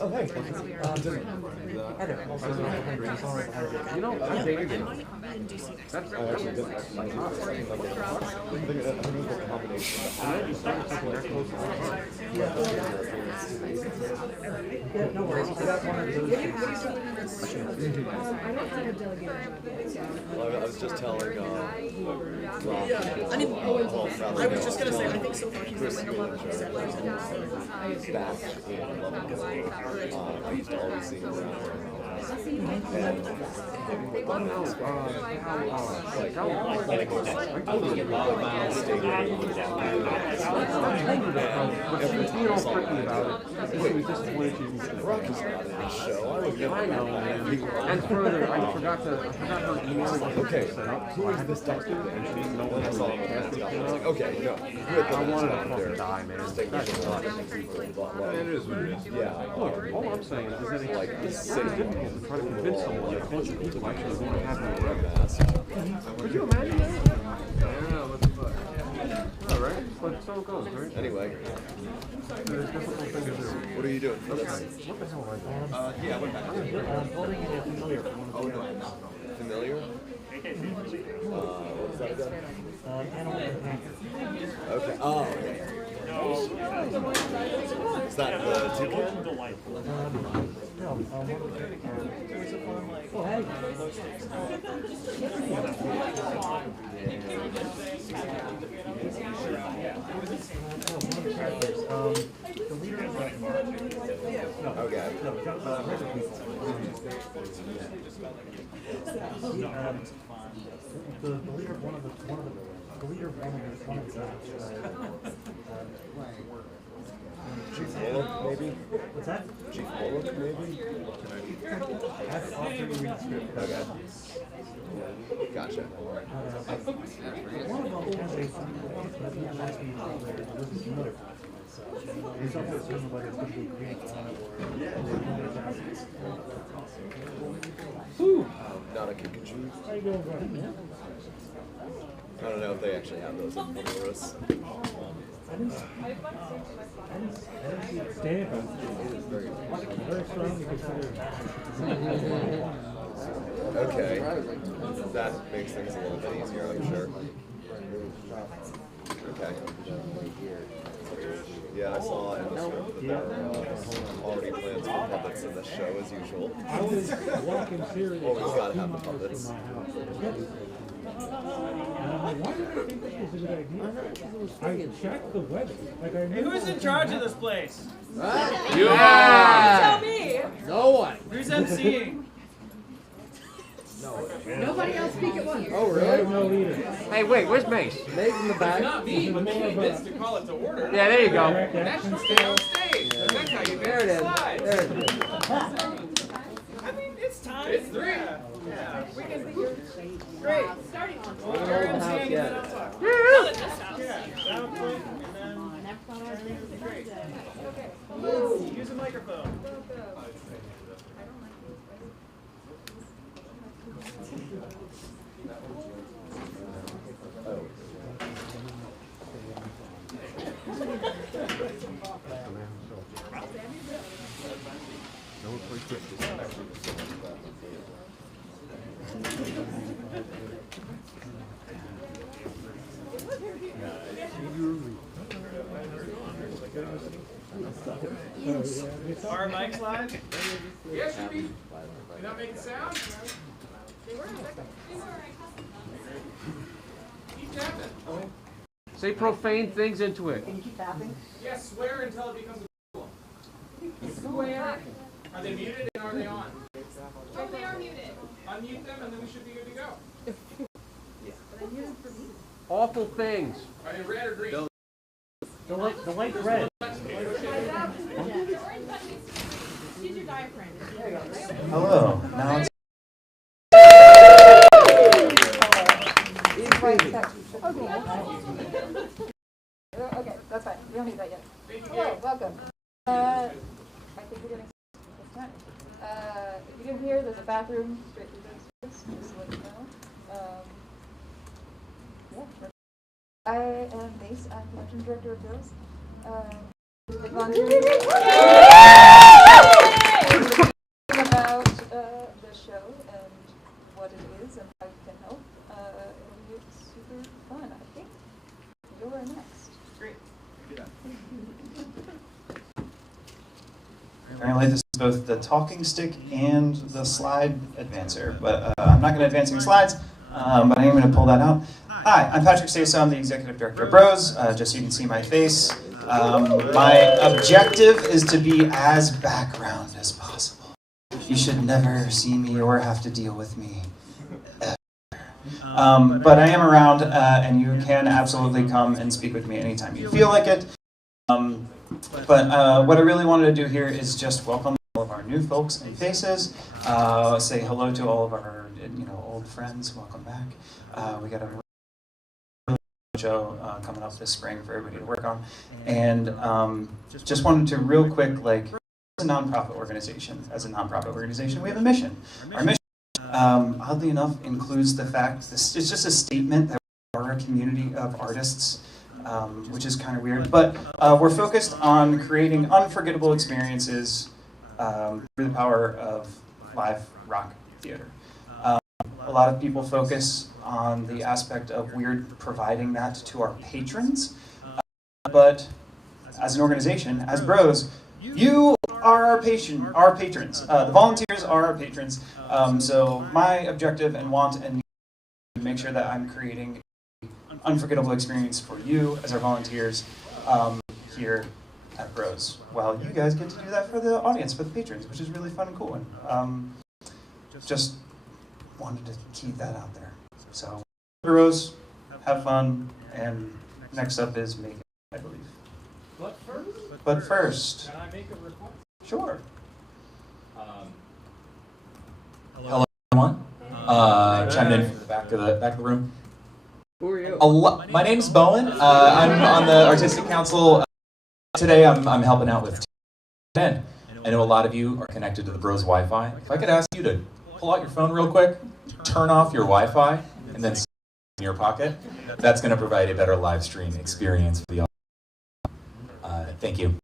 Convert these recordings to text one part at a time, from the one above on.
Oh, hey. You know, I'm dating you. That's actually good. That's my top. I think a combination. You started something that close to my heart. Yeah, no worries. I got one of those. I was just telling I mean, I was just gonna say, I think so far he's like a lot of settlers in back in London. I used to always see him around here. And further, I forgot her email. Okay, who is this doctor? And she didn't know when I saw him. Okay, no. I wanted to fucking die, man. It is what it is. Yeah. All I'm saying is that it's like it's difficult to try to convince someone that bunch of people actually want to have you around. Could you imagine that? Yeah, what the fuck? All right, but so it goes, right? Anyway, There's difficult things to do. what are you doing for this? What the hell, right? Yeah, I went back. Oh, no, I'm not. Familiar? What was that again? Okay. Oh, okay. Is that the toucan? Oh, hey. Okay. The leader of one of the Chief Bullock, maybe? what's that? Chief Bullock, maybe? That's all three reads script. Okay. Gotcha. One of them has a but he asked me if it wasn't familiar. So he's also assuming whether it's going to be green or Not a kick-and-choose. how you doing, buddy? I don't know if they actually have those in Honduras. I didn't see it stand. Very strongly considered. Okay. That makes things a little bit easier, I'm sure. Okay. Yeah, I saw in the script that there are already plans for puppets in the show as usual. I was walking serious. Always gotta have the puppets. And I'm like, why did I think this was a good idea? I checked the weather. Like I Hey, who's in charge of this place? Tell me. No one. Who's MCing? Nobody else speak at once. Oh, I really? have no leader. Hey, wait, where's Mace? Nate in the back. Not me, but me admits to call it to order. Yeah, there you go. That should stay on stage. That's how you There it is. slides. There it is. I mean, it's time. It's 3. Yeah. We can see your great starting on. We're in the house MCing yet. and then I'll talk. This house. Yeah, sound quick, and then use a microphone. Are mics live? Yes, you mean? You're not making sound? Keep tapping. Say profane things into it. Yes, swear until it becomes a problem. Swear. Are they muted and are they on? Oh, they are muted. Unmute them and then we should be good to go. Awful things. Are they red or green? The light red. Use your diaphragm. Hello. Now it's Okay, that's fine. We don't need that yet. Hello, welcome. I think we're getting this time. If you didn't hear, there's a bathroom straight through this, just to let you know. Yeah. I am Mace. I'm production director of Girls. Big volunteer. Apparently this is both the talking stick and the slide advancer, but I'm not going to advance any slides, but I am going to pull that out. Hi, I'm Patrick Staso. I'm the Executive Director of Bros, just so you can see my face. My objective is to be as background as possible. You should never see me or have to deal with me. But I am around, and you can absolutely come and speak with me anytime you feel like it. But what I really wanted to do here is just welcome all of our new folks and faces, say hello to all of our old friends. Welcome back. We got a show coming up this spring for everybody to work on, and just wanted to real quick, as a nonprofit organization, we have a mission. Our mission, oddly enough, includes the fact it's just a statement that we are a community of artists, which is kind of weird, but we're focused on creating unforgettable experiences through the power of live rock theater. A lot of people focus on the aspect of we're providing that to our patrons, but as an organization, as Bros, you are our patrons. The volunteers are our patrons. So my objective and want and need is to make sure that I'm creating an unforgettable experience for you as our volunteers here at Bros, while you guys get to do that for the audience, for the patrons, which is really fun and cool. And just wanted to keep that out there. So, Bros, have fun, and next up is Megan, I believe. But first, Can I make a request? sure. Hello, everyone. Chiming in from the back of the room. Who are you? My name's Bowen. I'm on the Artistic Council. Today, I'm helping out with 10. I know a lot of you are connected to the Bros Wi-Fi. If I could ask you to pull out your phone real quick, turn off your Wi-Fi, and then stick it in your pocket, that's going to provide a better live stream experience for the audience. Thank you.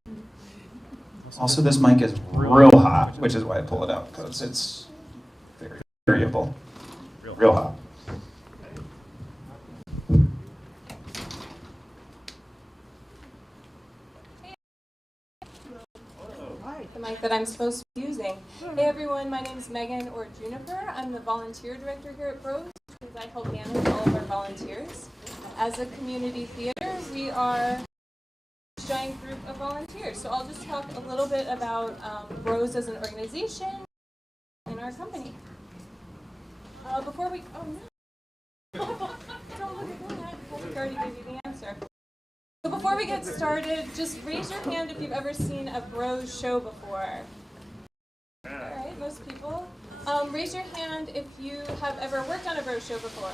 Also, this mic is real hot, which is why I pull it out, because it's very variable. Real hot. The mic that I'm supposed to be using. Hey everyone, my name is Megan or Juniper. I'm the volunteer director here at Bros, because I help manage all of our volunteers. As a community theater, we are a giant group of volunteers. So I'll just talk a little bit about Bros as an organization and our company. Before we, oh no, don't look at that. I already gave you the answer. So before we get started, just raise your hand if you've ever seen a Bros show before. All right, most people. Raise your hand if you have ever worked on a Bros show before.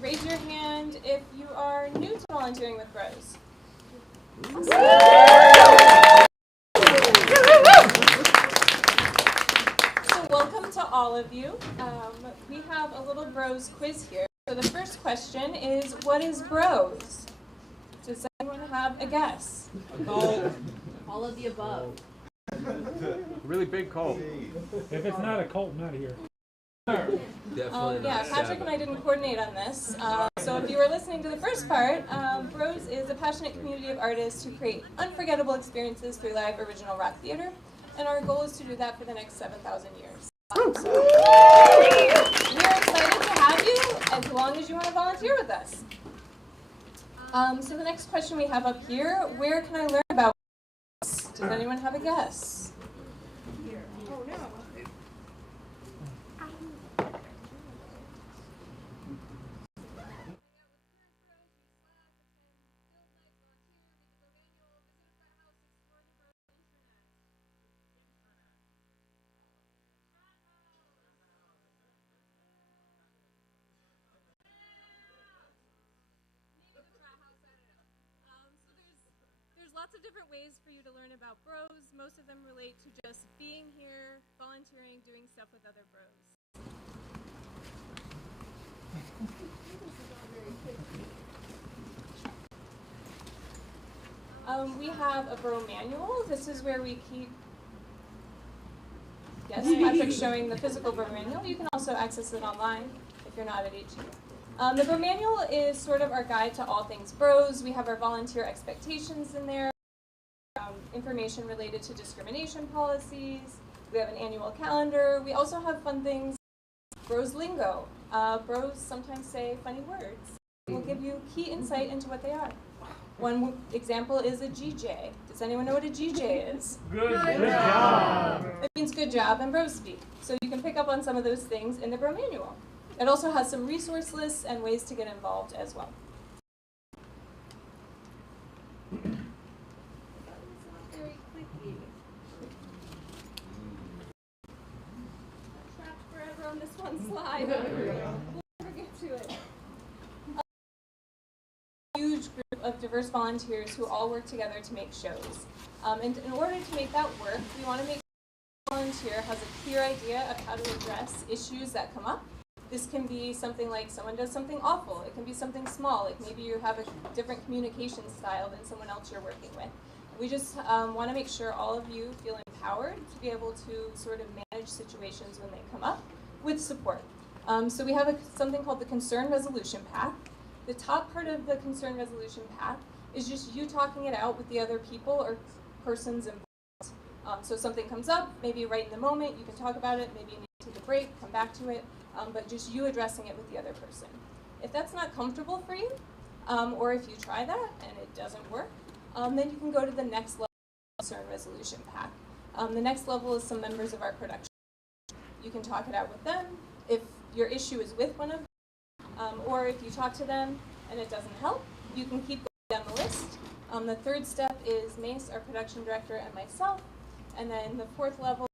Raise your hand if you are new to volunteering with Bros. So welcome to all of you. We have a little Bros quiz here. So the first question is, what is Bros? Does anyone have a guess? All of the above. Really big cult. If it's not a cult, I'm not here. Yeah, Patrick and I didn't coordinate on this. So if you were listening to the first part, Bros is a passionate community of artists who create unforgettable experiences through live original rock theater. And our goal is to do that for the next 7,000 years. So we're excited to have you as long as you want to volunteer with us. So the next question we have up here, where can I learn about Bros? Does anyone have a guess? Oh no. Lots of different ways for you to learn about Bros. Most of them relate to just being here, volunteering, doing stuff with other Bros. We have a Bro manual. This is where we keep. Yes, Patrick's showing the physical Bro manual. You can also access it online if you're not at HU. The Bro manual is sort of our guide to all things Bros. We have our volunteer expectations in there. information related to discrimination policies. We have an annual calendar. We also have fun things, Bros Lingo. Bros sometimes say funny words. We'll give you key insight into what they are. One example is a GJ. Does anyone know what a GJ is? Good job. It means good job in bro speak. So you can pick up on some of those things in the bro manual. It also has some resource lists and ways to get involved as well. Very clicky. Trapped forever on this one slide. We'll never get to it. Huge group of diverse volunteers who all work together to make shows. And in order to make that work, we want to make sure the volunteer has a clear idea of how to address issues that come up. This can be something like someone does something awful. It can be something small, like maybe you have a different communication style than someone else you're working with. We just want to make sure all of you feel empowered to be able to sort of manage situations when they come up with support. So we have something called the concern resolution path. The top part of the concern resolution path is just you talking it out with the other people or persons involved. So something comes up, maybe right in the moment, you can talk about it, maybe you need to take a break, come back to it, but just you addressing it with the other person. If that's not comfortable for you, or if you try that and it doesn't work, then you can go to the next level of concern resolution path. The next level is some members of our production. You can talk it out with them. If your issue is with one of them, or if you talk to them and it doesn't help, you can keep going down the list. The third step is Mace, our production director, and myself. And then the fourth level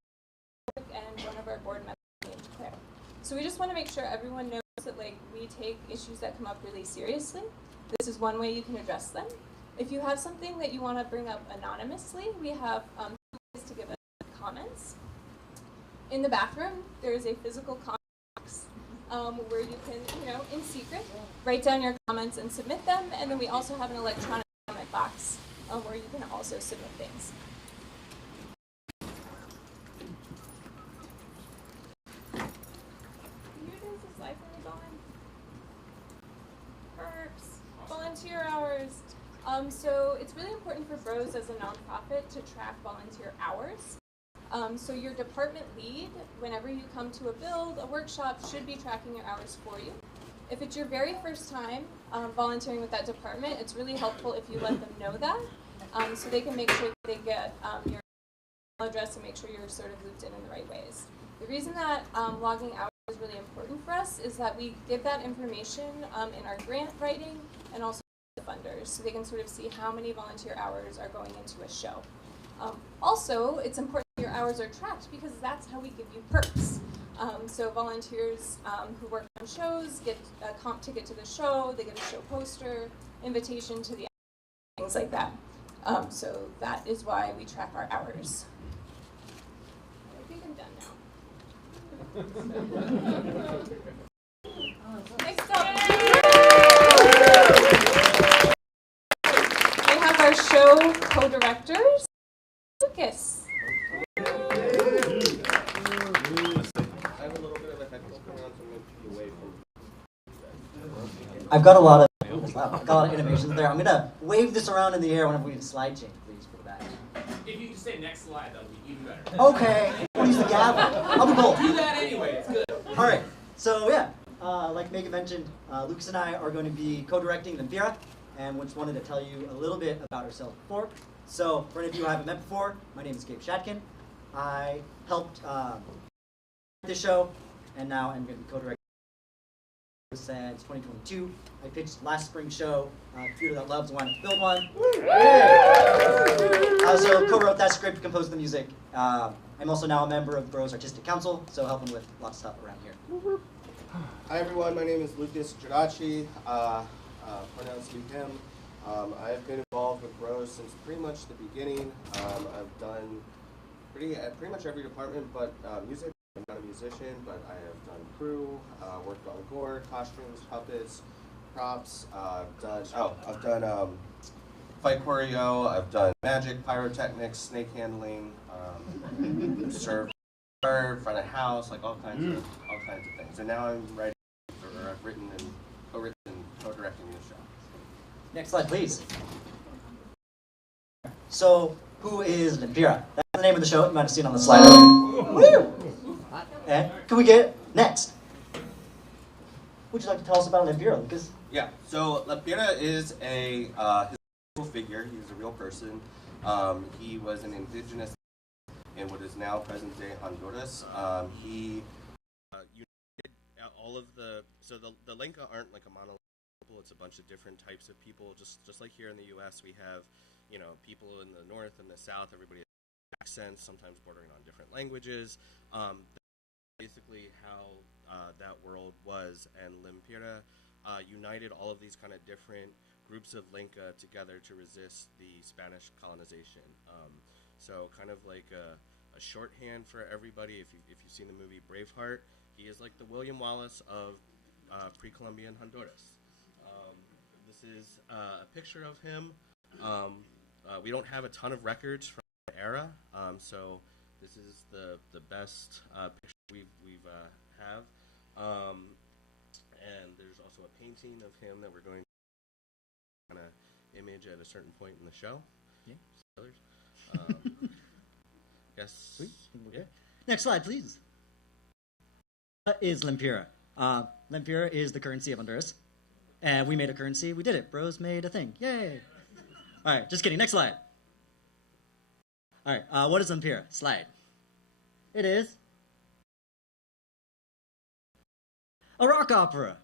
is and one of our board members named Claire. So we just want to make sure everyone knows that we take issues that come up really seriously. This is one way you can address them. If you have something that you want to bring up anonymously, we have 2 ways to give us comments. In the bathroom, there is a physical comment box where you can, in secret, write down your comments and submit them. And then we also have an electronic comment box where you can also submit things. Volunteer hours. So it's really important for Bros as a nonprofit to track volunteer hours. So your department lead, whenever you come to a build, a workshop, should be tracking your hours for you. If it's your very first time volunteering with that department, it's really helpful if you let them know that, so they can make sure that they get your email address and make sure you're sort of looped in the right ways. The reason that logging hours is really important for us is that we give that information in our grant writing and also the funders, so they can sort of see how many volunteer hours are going into a show. Also, it's important that your hours are tracked because that's how we give you perks. So volunteers who work on shows get a comp ticket to the show, they get a show poster, invitation to the things like that. So that is why we track our hours. I think I'm done now. Next up, we have our show co-directors, Lucas. I've got a lot of innovations there. I'm gonna wave this around in the air whenever we need a slide change, please, for the back. If you just say next slide, that would be even better. Okay, we'll use the gavel. I'll be bold. Do that anyway, it's good. All right, so yeah, like Megan mentioned, Lucas and I are going to be co-directing LEMPIRA, and we just wanted to tell you a little bit about ourselves before. So for any of you I haven't met before, my name is Gabe Shatkin. I helped this show, and now I'm going to be co-directing since 2022. I pitched last spring's show, Theater That Loves, Wanted to Build One. I also co-wrote that script, composed the music. I'm also now a member of Bros Artistic Council, so helping with lots of stuff around here. Hi everyone, my name is Lucas Giardacci, pronounced he, him. I've been involved with Bros since pretty much the beginning. I've done pretty much every department but music. I'm not a musician, but I have done crew, worked on gore, costumes, puppets, props. I've done fight choreo. I've done magic, pyrotechnics, snake handling, served front of house, like all kinds of things. And now I'm writing, or I've written and co-written and co-directing the show. Next slide, please. So who is LEMPIRA? That's the name of the show. You might have seen on the slide earlier. Woo! And can we get next? Would you like to tell us about LEMPIRA, Lucas? Yeah, so LEMPIRA is a historical figure. He's a real person. He was an indigenous in what is now present-day Honduras. He united all of the Lenca aren't like a monolith people. It's a bunch of different types of people. Just like here in the U.S., we have people in the north and the south. Everybody has accents, sometimes bordering on different languages. Basically how that world was, and LEMPIRA united all of these kind of different groups of Lenca together to resist the Spanish colonization. So kind of like a shorthand for everybody. If you've seen the movie Braveheart, he is like the William Wallace of pre-Columbian Honduras. This is a picture of him. We don't have a ton of records from the era, so this is the best picture we have. And there's also a painting of him that we're going to kind of image at a certain point in the show. Yeah. Yes. Sweet. Yeah. Next slide, please. What is LEMPIRA? LEMPIRA is the currency of Honduras. And we made a currency. We did it. Bros made a thing. Yay. All right, just kidding. Next slide. All right, what is LEMPIRA? Slide. It is a rock opera.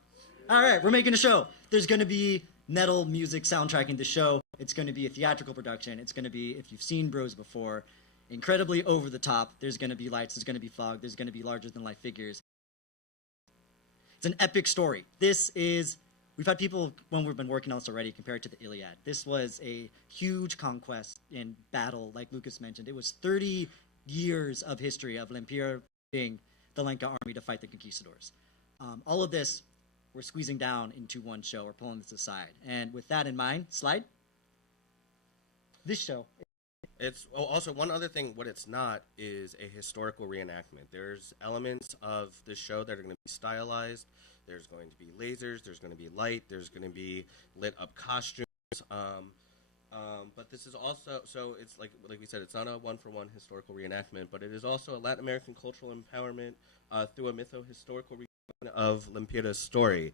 All right, we're making a show. There's going to be metal music soundtracking the show. It's going to be a theatrical production. It's going to be, if you've seen Bros before, incredibly over the top. There's going to be lights. There's going to be fog. There's going to be larger-than-life figures. It's an epic story. This is, we've had people, when we've been working on this already, compare it to the Iliad. This was a huge conquest and battle, like Lucas mentioned. It was 30 years of history of LEMPIRA being the Lenca army to fight the conquistadors. All of this, we're squeezing down into one show. We're pulling this aside. And with that in mind, slide. This show. It's also one other thing. What it's not is a historical reenactment. There's elements of this show that are going to be stylized. There's going to be lasers. There's going to be light. There's going to be lit up costumes. But this is also, so it's like we said, it's not a one-for-one historical reenactment, but it is also a Latin American cultural empowerment through a mytho-historical of LEMPIRA's story.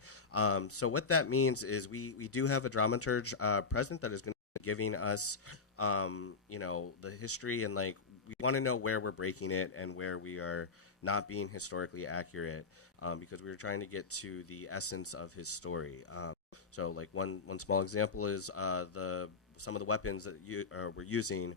So what that means is we do have a dramaturge present that is going to be giving us the history, and like we want to know where we're breaking it and where we are not being historically accurate, because we were trying to get to the essence of his story. So like one small example is some of the weapons that we're using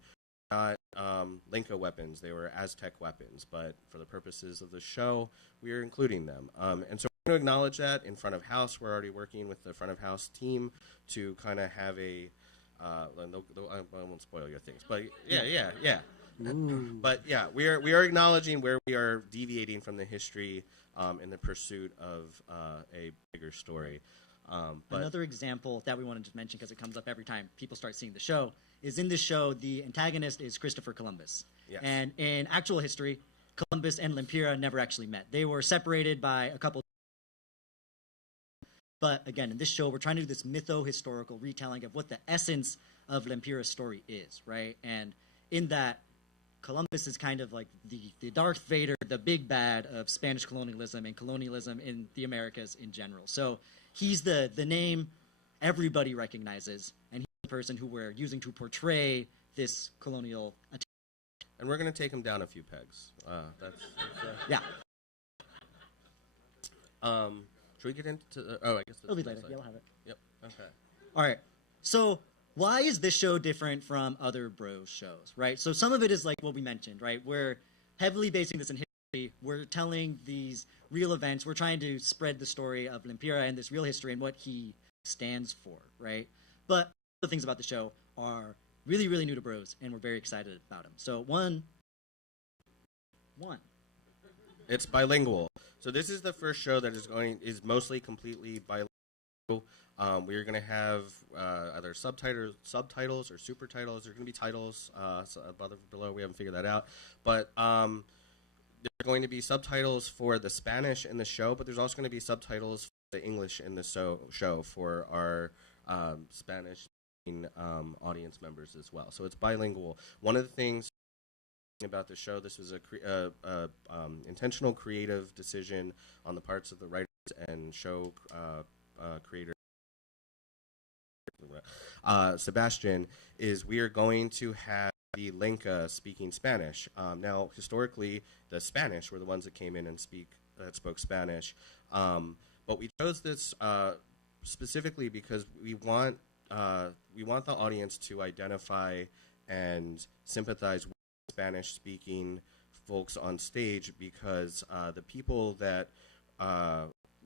not Lenca weapons. They were Aztec weapons, but for the purposes of the show, we are including them. And so we're going to acknowledge that in front of house. We're already working with the front of house team to kind of have a, I won't spoil your things, but yeah. But yeah, we are acknowledging where we are deviating from the history in the pursuit of a bigger story. But another example that we wanted to mention, because it comes up every time people start seeing the show, is in this show, the antagonist is Christopher Columbus. Yes. And in actual history, Columbus and LEMPIRA never actually met. They were separated by a couple. But again, in this show, we're trying to do this mytho-historical retelling of what the essence of LEMPIRA's story is, right? And in that, Columbus is kind of like the Darth Vader, the big bad of Spanish colonialism and colonialism in the Americas in general. So he's the name everybody recognizes, and he's the person who we're using to portray this colonial attack. And we're going to take him down a few pegs. Yeah. Should we get into? I guess it'll be later. Yeah, we'll have it. Yep. Okay. All right. So why is this show different from other Bros shows, right? So some of it is like what we mentioned, right? We're heavily basing this in history. We're telling these real events. We're trying to spread the story of LEMPIRA and this real history and what he stands for, right? But the things about the show are really, really new to Bros, and we're very excited about them. So one. It's bilingual. So this is the first show that is mostly completely bilingual. We're going to have either subtitles or super titles. There's going to be titles below. We haven't figured that out. But there's going to be subtitles for the Spanish in the show, but there's also going to be subtitles for the English in the show for our Spanish audience members as well. So it's bilingual. One of the things about the show, this was a intentional creative decision on the parts of the writers and show creator Sebastian, is we are going to have the Lenca speaking Spanish. Now, historically, the Spanish were the ones that came in and spoke Spanish, but we chose this specifically because we want the audience to identify and sympathize with Spanish-speaking folks on stage, because the people that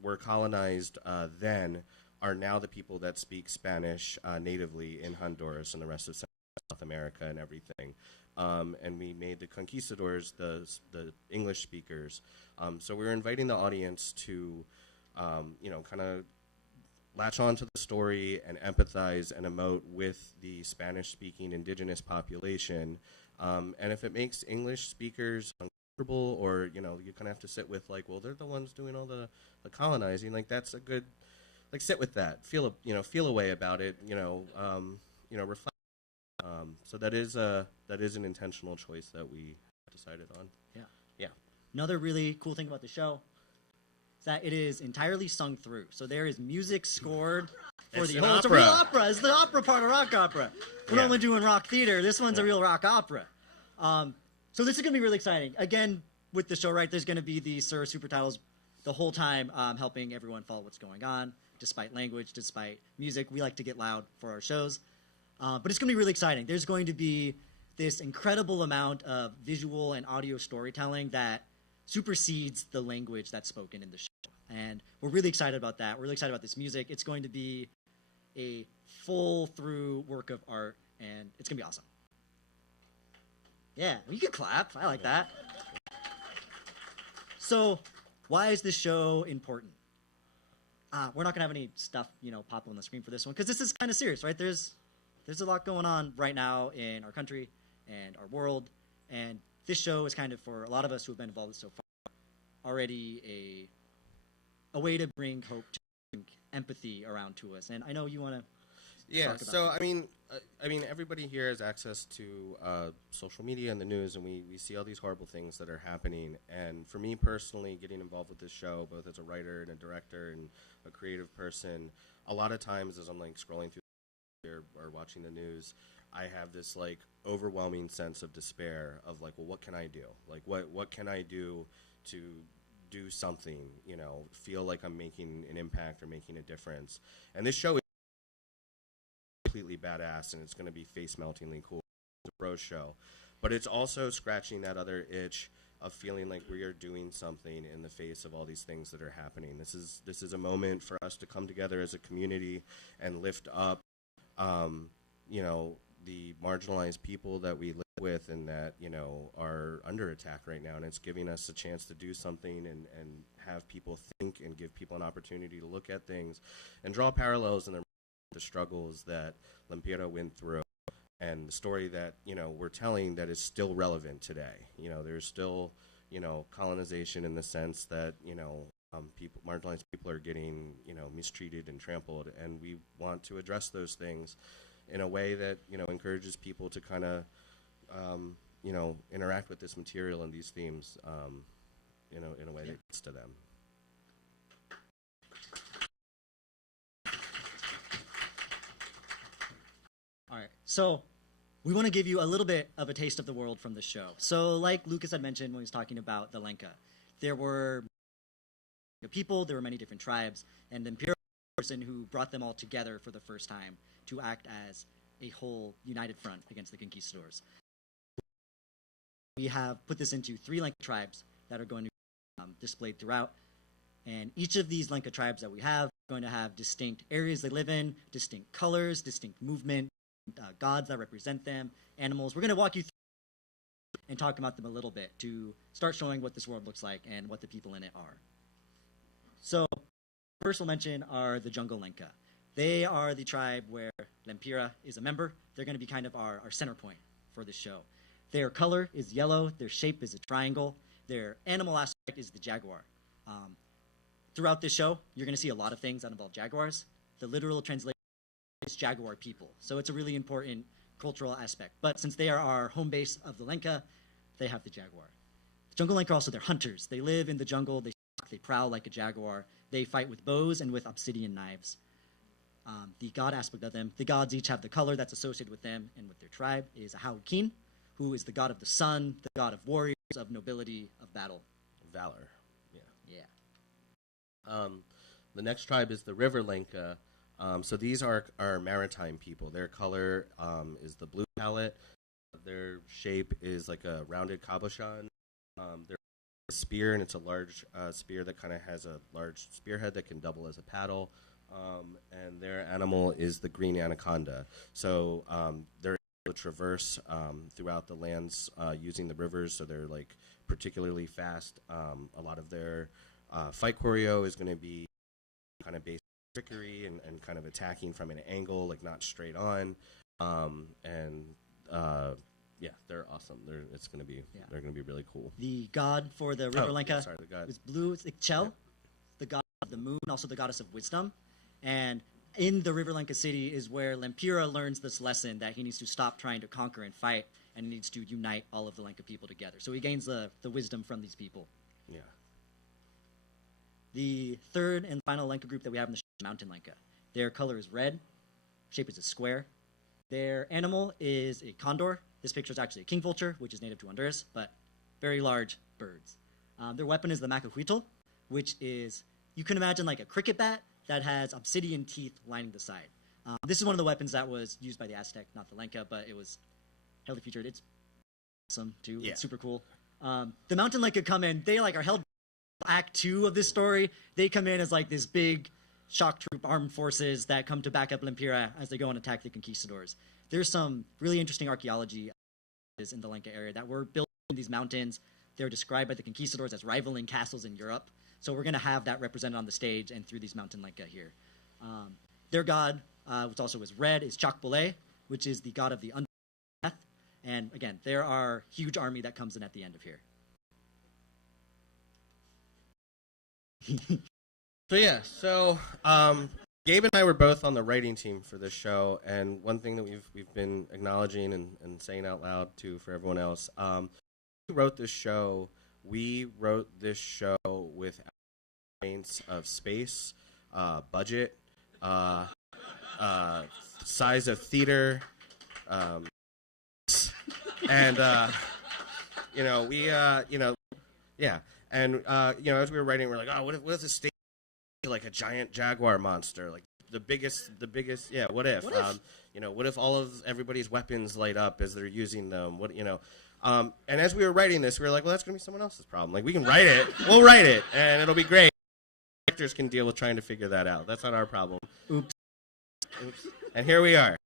were colonized then are now the people that speak Spanish natively in Honduras and the rest of South America and everything. And we made the conquistadors the English speakers. So we're inviting the audience to, kind of latch on to the story and empathize and emote with the Spanish-speaking indigenous population. And if it makes English speakers uncomfortable, or, you kind of have to sit with, like, well, they're the ones doing all the colonizing, like, that's a good, like, sit with that, feel a way about it, reflect. So that is an intentional choice that we decided on. Yeah. Yeah. Another really cool thing about the show is that it is entirely sung through. So there is music scored for the whole. It's a real opera. It's the opera part of rock opera. We're normally doing rock theater. This one's a real rock opera. So this is going to be really exciting. Again, with the show, right, there's going to be these super titles the whole time, helping everyone follow what's going on, despite language, despite music. We like to get loud for our shows. But it's going to be really exciting. There's going to be this incredible amount of visual and audio storytelling that supersedes the language that's spoken in the show. And we're really excited about that. We're really excited about this music. It's going to be a full-through work of art, and it's going to be awesome. Yeah, you can clap. I like that. So why is this show important? We're not going to have any stuff, pop on the screen for this one, because this is kind of serious, right? There's a lot going on right now in our country and our world, and this show is kind of, for a lot of us who have been involved so far, already a way to bring hope, to bring empathy around to us. And I know you want to talk about so this. I mean, everybody here has access to social media and the news, and we see all these horrible things that are happening. And for me personally, getting involved with this show, both as a writer and a director and a creative person, a lot of times as I'm like scrolling through or watching the news, I have this like overwhelming sense of despair of like, well, what can I do? Like, what can I do to do something, feel like I'm making an impact or making a difference? And this show is completely badass, and it's going to be face-meltingly cool. It's a bro show, but it's also scratching that other itch of feeling like we are doing something in the face of all these things that are happening. This is a moment for us to come together as a community and lift up the marginalized people that we live with and that, are under attack right now. And it's giving us a chance to do something and have people think and give people an opportunity to look at things and draw parallels in the struggles that LEMPIRA went through and the story that, we're telling that is still relevant today. There's still, colonization in the sense that, marginalized people are getting, mistreated and trampled, and we want to address those things in a way that, encourages people to kind of, interact with this material and these themes, in a way that gets to them. All right, so we want to give you a little bit of a taste of the world from the show. So like Lucas had mentioned when he was talking about the Lenca, there were people, there were many different tribes, and the LEMPIRA person who brought them all together for the first time to act as a whole united front against the conquistadors. We have put this into 3 Lenca tribes that are going to be displayed throughout, and each of these Lenca tribes that we have are going to have distinct areas they live in, distinct colors, distinct movement, gods that represent them, animals. We're going to walk you through and talk about them a little bit to start showing what this world looks like and what the people in it are. So first we'll mention are the Jungle Lenca. They are the tribe where LEMPIRA is a member. They're going to be kind of our center point for this show. Their color is yellow. Their shape is a triangle. Their animal aspect is the jaguar. Throughout this show, you're going to see a lot of things that involve jaguars. The literal translation it's jaguar people. So it's a really important cultural aspect. But since they are our home base of the Lenka, they have the jaguar. The jungle Lenka are also they're hunters. They live in the jungle. They prowl like a jaguar. They fight with bows and with obsidian knives. The god aspect of them, the gods each have the color that's associated with them and with their tribe, is a Haukin, who is the god of the sun, the god of warriors, of nobility, of battle. Valor. Yeah. The next tribe is the River Lenka. So these are maritime people. Their color is the blue palette. Their shape is like a rounded cabochon. They're a spear, and it's a large spear that kind of has a large spearhead that can double as a paddle. And their animal is the green anaconda. So they're able to traverse throughout the lands using the rivers, so they're like particularly fast. A lot of their fight choreo is going to be kind of based on trickery and kind of attacking from an angle, like not straight on. Yeah, they're awesome. They're gonna be really cool. The god for the River Lenka the god is blue. It's Chel, the god of the moon, also the goddess of wisdom. And in the River Lenka city is where LEMPIRA learns this lesson that he needs to stop trying to conquer and fight, and he needs to unite all of the Lenka people together. So he gains the wisdom from these people. Yeah. The third and final Lenka group that we have in the Mountain Lenka. Their color is red, shape is a square. Their animal is a condor. This picture is actually a king vulture, which is native to Honduras, but very large birds. Their weapon is the macahuitl, which is, you can imagine like a cricket bat that has obsidian teeth lining the side. This is one of the weapons that was used by the Aztec, not the Lenka, but it was heavily featured. It's awesome too. Yeah. It's super cool. The Mountain Lenka come in, they like are held Act 2 of this story. They come in as like this big shock troop armed forces that come to back up LEMPIRA as they go and attack the conquistadors. There's some really interesting archaeology in the Lenka area that were built in these mountains. They're described by the conquistadors as rivaling castles in Europe. So we're going to have that represented on the stage and through these Mountain Lenka here. Their god, which also is red, is Chakbole, which is the god of the death. And again, there are huge army that comes in at the end of here. So Gabe and I were both on the writing team for this show, and one thing that we've been acknowledging and saying out loud too for everyone else, we wrote this show with constraints of space, budget, size of theater, and as we were writing, we're like, oh, what if the stage like a giant jaguar monster, like the biggest, yeah, what if? What if all of everybody's weapons light up as they're using them? And as we were writing this, we were like, well, that's going to be someone else's problem. Like, we can write it, we'll write it, and it'll be great. Actors can deal with trying to figure that out. That's not our problem. Oops. And here we are.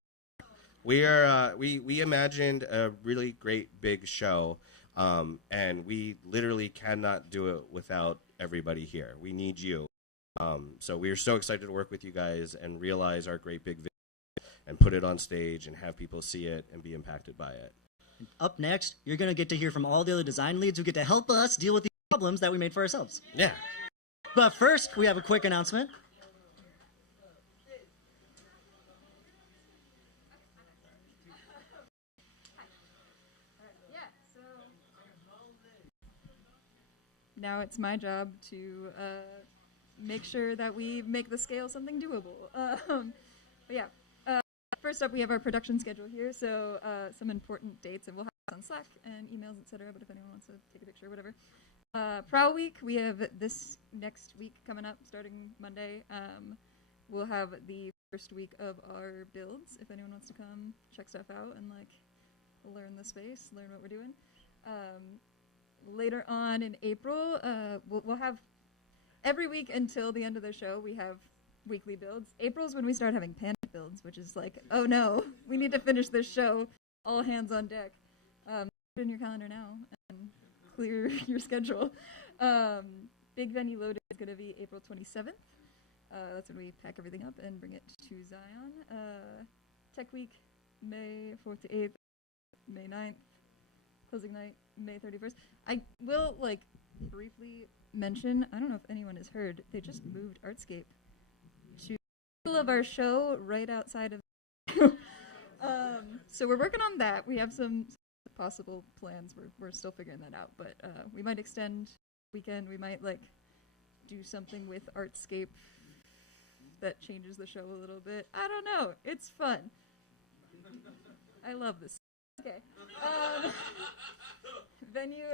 We imagined a really great big show, and we literally cannot do it without everybody here. We need you. So we are so excited to work with you guys and realize our great big vision and put it on stage and have people see it and be impacted by it. Up next, you're going to get to hear from all the other design leads who get to help us deal with the problems that we made for ourselves. Yeah. But first, we have a quick announcement. Now it's my job to make sure that we make the scale something doable. First up, we have our production schedule here, so some important dates, and we'll have it on Slack and emails, etc. But if anyone wants to take a picture or whatever. Prowl Week, we have this next week coming up, starting Monday. We'll have the first week of our builds, if anyone wants to come check stuff out and like learn the space, learn what we're doing. Later on in April, we'll have every week until the end of the show, we have weekly builds. April's when we start having panic builds, which is like, oh no, we need to finish this show. All hands on deck. Put it in your calendar now and clear your schedule. Big venue load is going to be April 27th. That's when we pack everything up and bring it to Zion. Tech Week, May 4th to 8th, May 9th. Closing night, May 31st. I will, briefly mention, I don't know if anyone has heard, they just moved Artscape to of our show right outside of. So we're working on that. We have some possible plans. We're still figuring that out, but we might extend weekend. We might like do something with Artscape that changes the show a little bit. I don't know. It's fun. I love this. Okay. Venue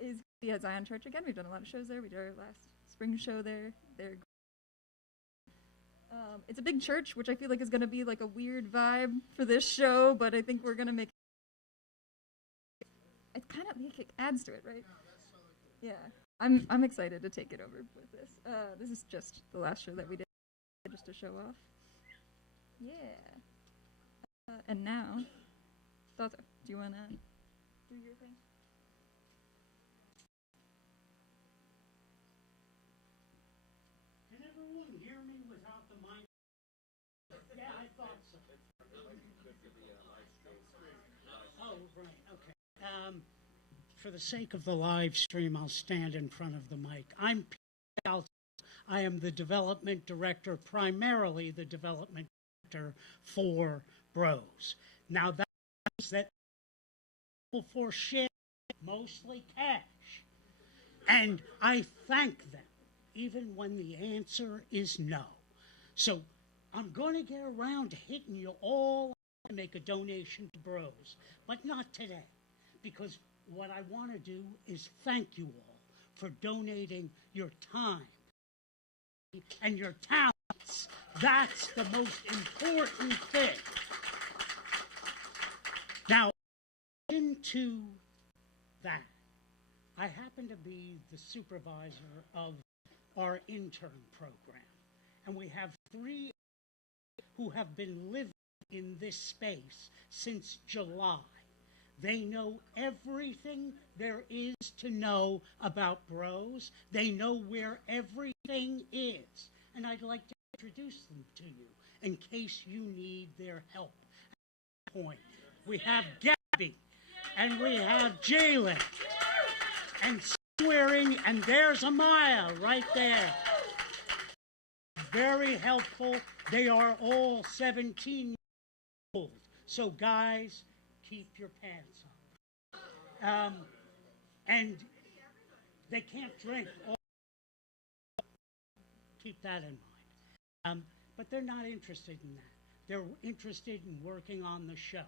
is the Zion Church again. We've done a lot of shows there. We did our last spring show there. It's a big church, which I feel like is going to be like a weird vibe for this show, but I think we're going to make it kind of adds to it, right? Yeah. I'm excited to take it over with this. This is just the last show that we did, just to show off. Yeah. And now, Dota, do you want to do your thing? Can everyone hear me without the mic? Yeah, I thought so. Oh, right, okay. For the sake of the live stream, I'll stand in front of the mic. I'm Pete Alto. I am the development director, primarily the development director for Bros. Now that means that for shit, mostly cash. And I thank them, even when the answer is no. So I'm going to get around to hitting you all to make a donation to Bros, but not today, because what I want to do is thank you all for donating your time and your talents. That's the most important thing. Now, into that, I happen to be the supervisor of our intern program, and we have 3 who have been living in this space since July. They know everything there is to know about Bros. They know where everything is. And I'd like to introduce them to you in case you need their help. At this point, we have Gabby, and we have Jalen, and swearing, and there's Amaya right there. Very helpful. They are all 17 years old. So guys, keep your pants on. And they can't drink. Keep that in mind. But they're not interested in that. They're interested in working on the show.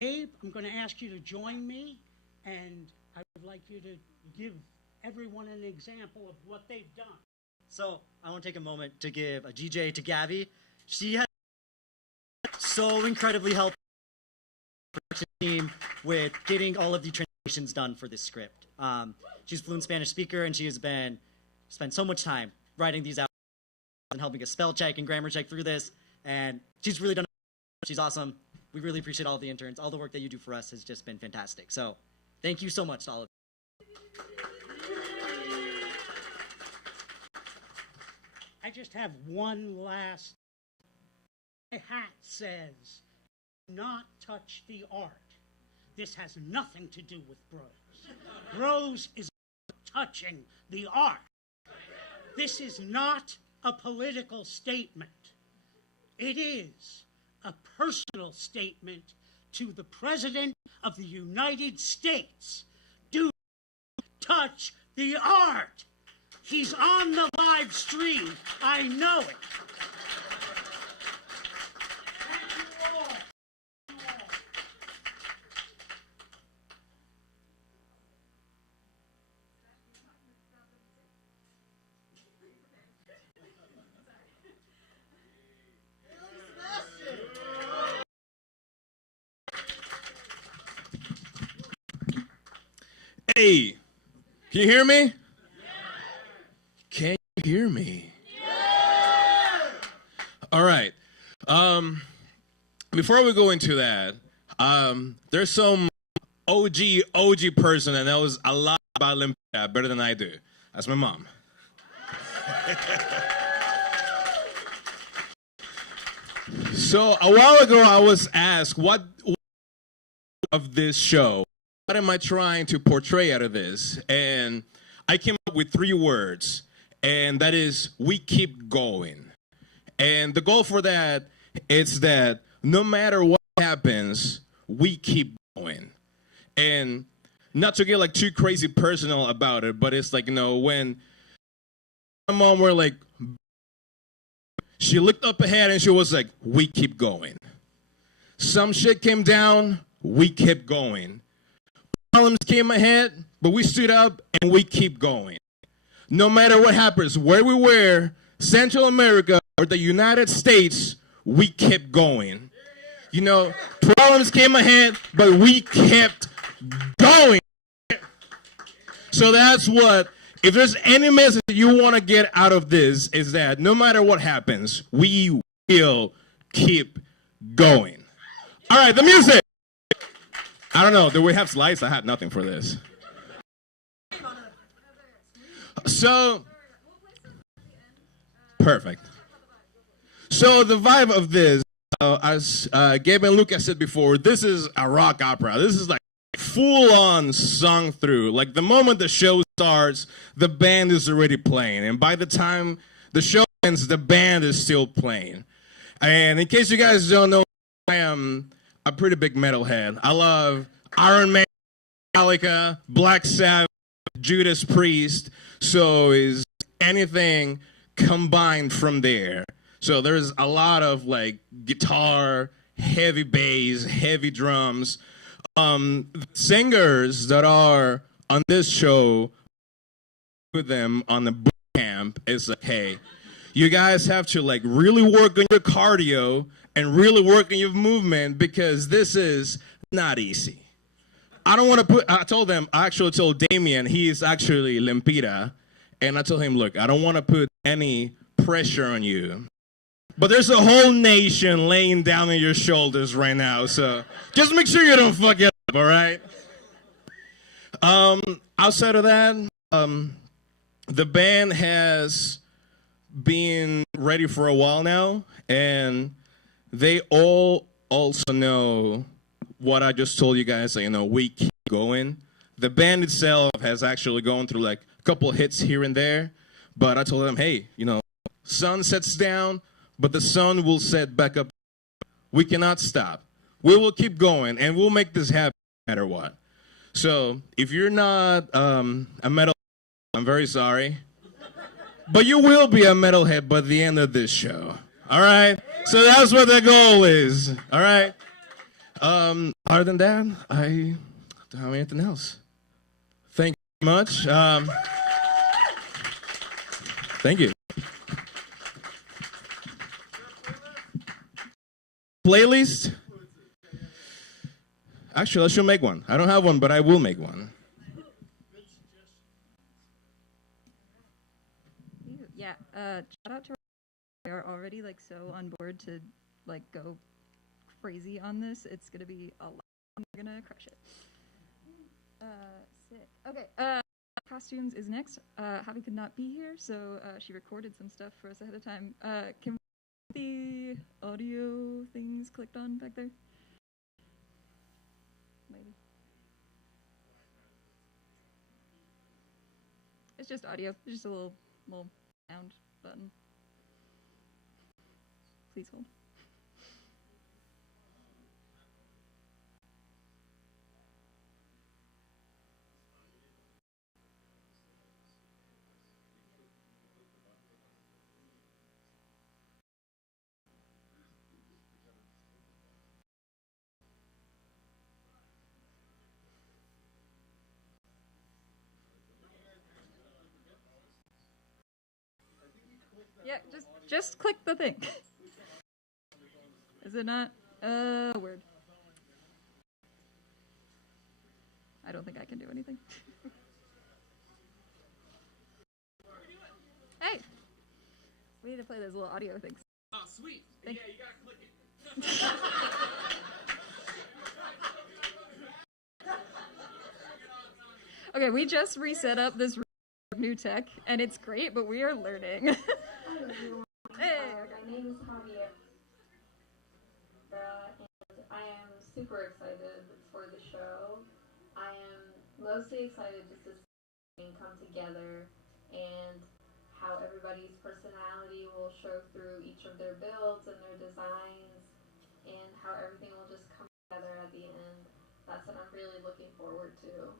Abe, I'm going to ask you to join me, and I would like you to give everyone an example of what they've done. So I want to take a moment to give a GJ to Gabby. She has so incredibly helped the production team with getting all of the translations done for this script. She's a fluent Spanish speaker, and she has spent so much time writing these out and helping us spell check and grammar check through this. And she's really done. She's awesome. We really appreciate all the interns. All the work that you do for us has just been fantastic. So thank you so much to all of you. I just have one last. My hat says, not touch the art. This has nothing to do with Bros. Bros is touching the art. This is not a political statement. It is a personal statement to the President of the United States. Do touch the art. He's on the live stream. I know it. Hey, can you hear me? Can you hear me? All right. Before we go into that, there's some OG person that knows a lot about LEMPIRA better than I do. That's my mom. So a while ago, I was asked what of this show. What am I trying to portray out of this? And I came up with 3 words, and that is, we keep going. And the goal for that is that no matter what happens, we keep going. And not to get like too crazy personal about it, but it's like, you know, when my mom were like, she looked up ahead and she was like, we keep going. Some shit came down, we kept going. Problems came ahead, but we stood up and we keep going. No matter what happens, where we were, Central America or the United States, we kept going. You know, problems came ahead, but we kept going. So that's what, if there's any message you want to get out of this, is that no matter what happens, we will keep going. All right, the music. I don't know, do we have slides? I have nothing for this. So, perfect. So the vibe of this, as Gabe and Lucas said before, this is a rock opera. This is like full-on sung through. Like the moment the show starts, the band is already playing. And by the time the show ends, the band is still playing. And in case you guys don't know, I am a pretty big metalhead. I love Iron Man, Metallica, Black Sabbath, Judas Priest. So is anything combined from there. So there's a lot of like guitar, heavy bass, heavy drums. Singers that are on this show, with them on the boot camp, is like, hey, you guys have to like really work on your cardio and really work on your movement because this is not easy. I don't want to put, I told them, I actually told Damien, he is actually LEMPIRA, and I told him, look, I don't want to put any pressure on you. But there's a whole nation laying down on your shoulders right now, so just make sure you don't fuck it up, all right? Outside of that, the band has been ready for a while now, and they all also know what I just told you guys, you know, we keep going. The band itself has actually gone through like a couple of hits here and there, but I told them, hey, you know, sun sets down, but the sun will set back up. We cannot stop. We will keep going, and we'll make this happen no matter what. So if you're not a metal, I'm very sorry. But you will be a metalhead by the end of this show. All right? So that's what the goal is. All right? Other than that, I don't have anything else. Thank you very much. Thank you. Playlist? Actually, I should make one. I don't have one, but I will make one. Yeah, shout out to they are already like so on board to like go crazy on this. It's gonna be a lot. We're gonna crush it. Sick. Okay, costumes is next. Javi could not be here, so she recorded some stuff for us ahead of time. Can the audio things clicked on back there? Maybe. It's just audio. It's just a little sound button. Please hold. Yeah, just click the thing. Is it not? Weird. I don't think I can do anything. Hey! We need to play those little audio things. Oh, sweet. Yeah, you gotta click it. Okay, we just reset up this new tech, and it's great, but we are learning. Hey, okay. My name is Javier, and I am super excited for the show. I am mostly excited just to see everything come together and how everybody's personality will show through each of their builds and their designs, and how everything will just come together at the end. That's what I'm really looking forward to.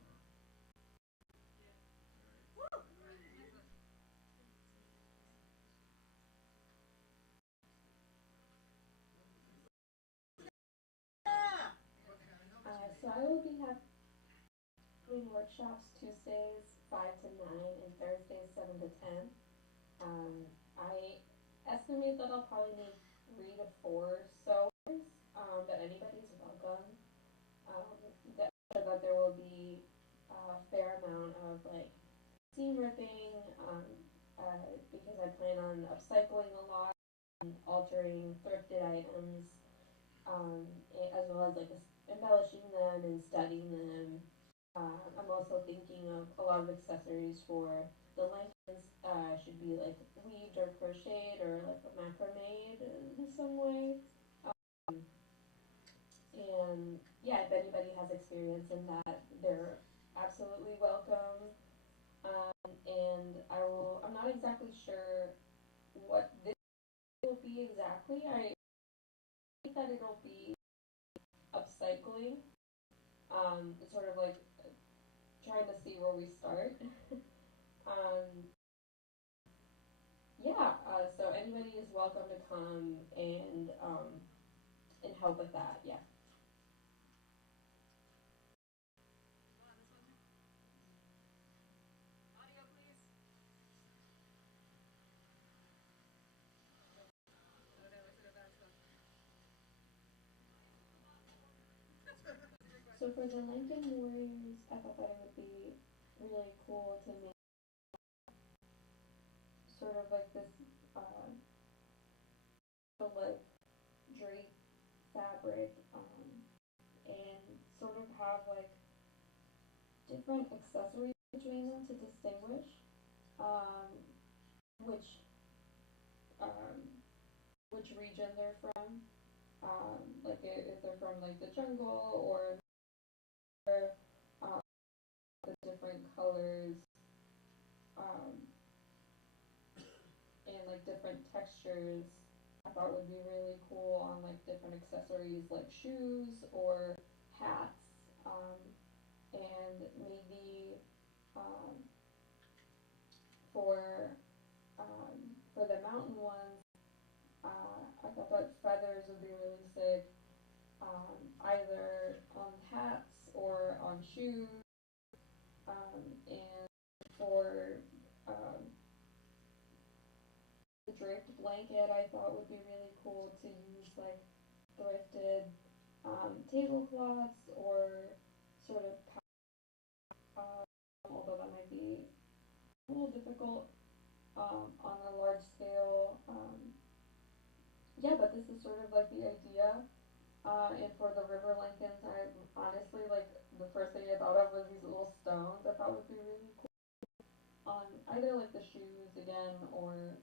So I will be having workshops Tuesdays 5 to 9 and Thursdays 7 to 10. I estimate that I'll probably need 3 to 4 sewers, but anybody's welcome. That there will be a fair amount of like seam ripping, because I plan on upcycling a lot and altering thrifted items, as well as like embellishing them and studying them. I'm also thinking of a lot of accessories for the Lincolns. Should be like weaved or crocheted or like macrame in some way. And yeah, if anybody has experience in that, they're absolutely welcome. And I'm not exactly sure what this will be exactly. I think that it'll be upcycling. It's sort of like trying to see where we start. So anybody is welcome to come and help with that. Yeah. So for the Lincoln Warriors, I thought that it would be really cool to make sort of like this, like drape fabric, and sort of have like different accessories between them to distinguish, which which region they're from, like if they're from like the jungle or the different colors, and like different textures. I thought would be really cool on like different accessories like shoes or hats, and maybe for the mountain ones, I thought that feathers would be really sick, either on hats or on shoes, and for the draped blanket, I thought would be really cool to use like thrifted tablecloths or sort of, although that might be a little difficult on a large scale. Yeah, but this is sort of like the idea. And for the river Lincolns, I honestly, like, the first thing I thought of was these little stones. I thought would be really cool on either like the shoes again or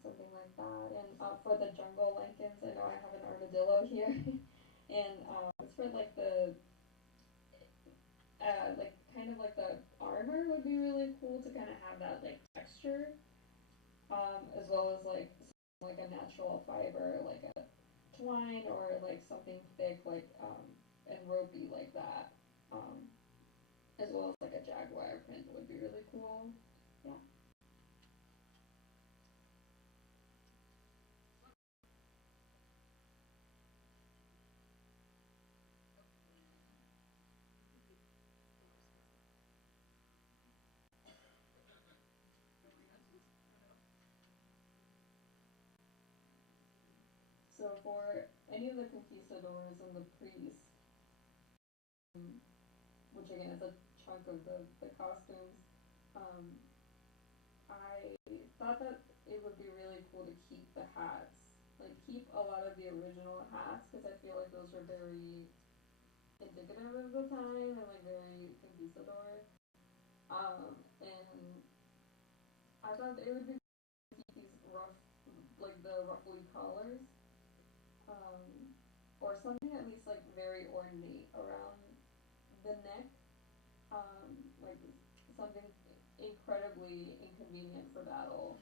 something like that. And for the jungle Lincolns, I know I have an armadillo here, and it's for like the like kind of like the armor would be really cool to kind of have that like texture, as well as like a natural fiber like a twine or like something thick like and ropey like that, as well as like a jaguar print would be really cool. Yeah. So for any of the conquistadors and the priests, which again is a chunk of the costumes, I thought that it would be really cool to keep the hats, like keep a lot of the original hats, because I feel like those are very indicative of the time and like very conquistador. And I thought it would be cool to keep these rough, like the ruffly collars, or something at least like very ornate around the neck, like something incredibly inconvenient for battle,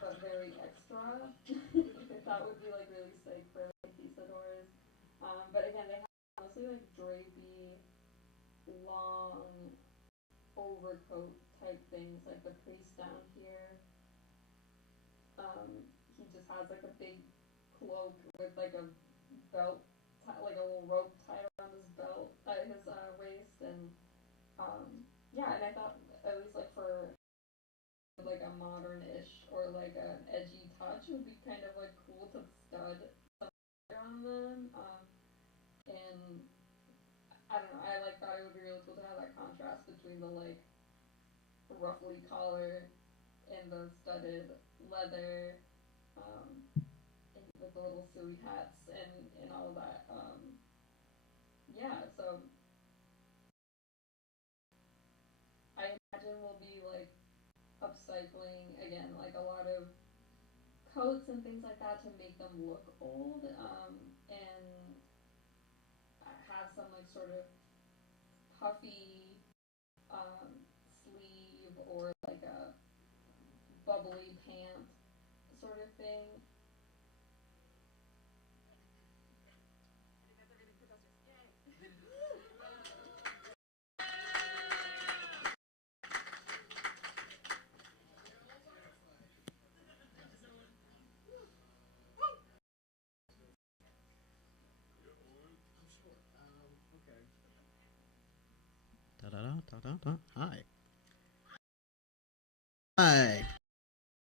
but very extra. That would be like really sick for conquistadors. But again, they have mostly like drapey, long overcoat type things, like the priest down here. He just has like a big cloak with like a belt, like a little rope tied around his belt at his waist, and yeah, and I thought at least like for like a modern-ish or like an edgy touch would be kind of like cool to stud something on them, and I don't know, I like thought it would be really cool to have that contrast between the like ruffly collar and the studded leather, and with the little silly hats and all of that. Yeah, so I imagine we'll be like upcycling again, like a lot of coats and things like that to make them look old, and have some like sort of puffy sleeve or like a bubbly pant sort of thing. Hi. Hi.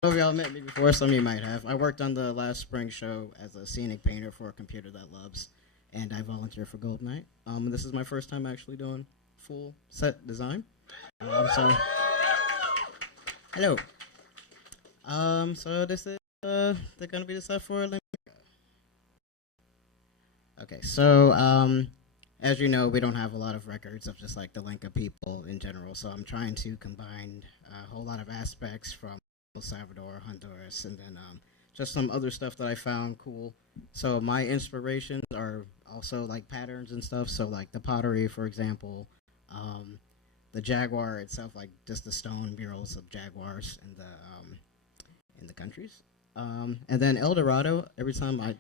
Some of y'all met me before, some of you might have. I worked on the last spring show as a scenic painter for A Computer That Loves, and I volunteer for Gold Night. This is my first time actually doing full set design. So, hello. So this is they're gonna be the set for LEMPIRA. Okay, so as you know, we don't have a lot of records of just like the Lenca people in general, so I'm trying to combine a whole lot of aspects from El Salvador, Honduras, and then just some other stuff that I found cool. So my inspirations are also like patterns and stuff, so like the pottery, for example, the jaguar itself, like just the stone murals of jaguars in the countries. And then El Dorado, every time I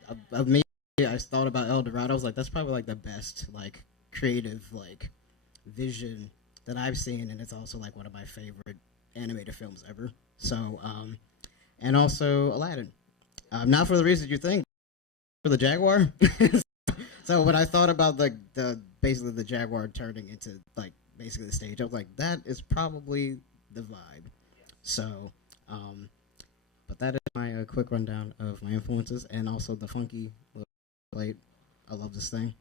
thought about El Dorado, I was like, that's probably like the best like creative like vision that I've seen, and it's also like one of my favorite animated films ever. So, and also Aladdin, not for the reasons you think, for the jaguar. So when I thought about the basically the jaguar turning into like basically the stage, I was like, that is probably the vibe. So, but that is my quick rundown of my influences, and also the funky little plate. I love this thing.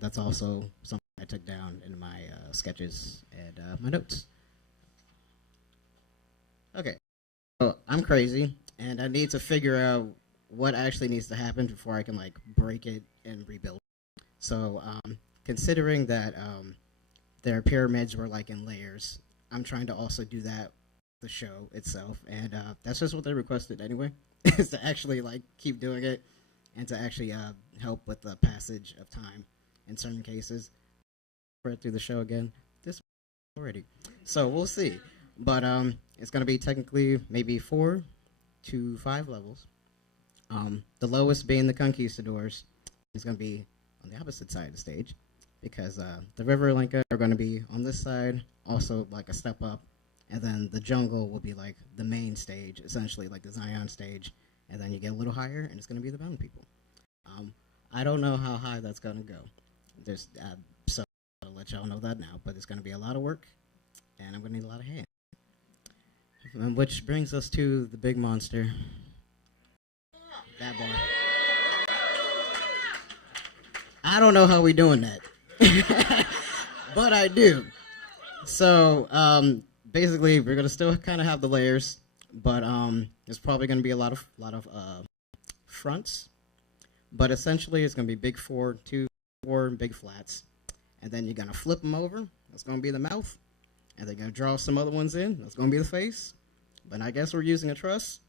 That's also something I took down in my sketches and my notes. Okay, so I'm crazy, and I need to figure out what actually needs to happen before I can like break it and rebuild. So considering that their pyramids were like in layers, I'm trying to also do that with the show itself, and that's just what they requested anyway, is to actually like keep doing it and to actually help with the passage of time in certain cases. Read through the show again this already, so we'll see. But it's going to be technically maybe 4 to 5 levels. The lowest being the Conquistadors is going to be on the opposite side of the stage, because the River Lenca are going to be on this side, also like a step up, and then the jungle will be like the main stage, essentially like the Zion stage, and then you get a little higher, and it's going to be the Mountain People. I don't know how high that's going to go. So I'll let y'all know that now, but it's going to be a lot of work, and I'm going to need a lot of hands. Which brings us to the big monster. That boy. I don't know how we doing that. But I do. So basically we're gonna still kind of have the layers, but there's probably gonna be a lot of fronts. But essentially it's gonna be big 4, 2, 4 big flats. And then you're gonna flip them over. That's gonna be the mouth. And they're gonna draw some other ones in. That's gonna be the face. But I guess we're using a truss,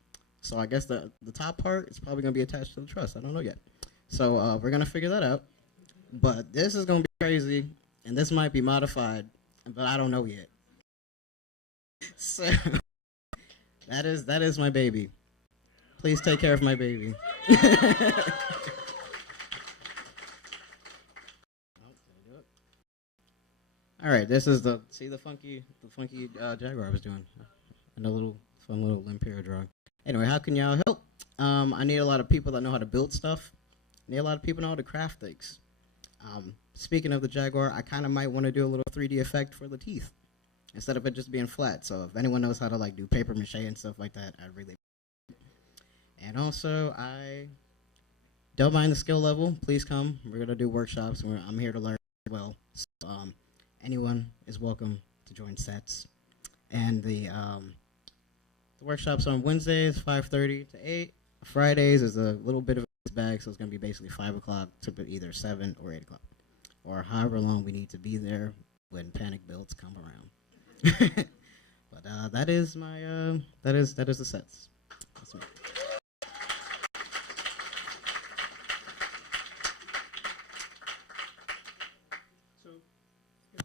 so I guess the top part is probably going to be attached to the truss. I don't know yet. So we're going to figure that out. But this is going to be crazy, and this might be modified, but I don't know yet. So that is my baby. Please take care of my baby. All right, this is the funky Jaguar I was doing, and a little fun little LEMPIRA drawing. Anyway, how can y'all help? I need a lot of people that know how to build stuff. I need a lot of people know how to craft things. Speaking of the Jaguar, I kind of might want to do a little 3D effect for the teeth instead of it just being flat. So if anyone knows how to like do paper mache and stuff like that, I'd really. And also, I don't mind the skill level. Please come. We're gonna do workshops. I'm here to learn as well. So, anyone is welcome to join sets. And the workshops on Wednesdays, 5:30 to 8. Fridays is a little bit of a bag, so it's going to be basically 5 o'clock to either 7 or 8 o'clock, or however long we need to be there when panic builds come around. But that is my that is the sets. That's me.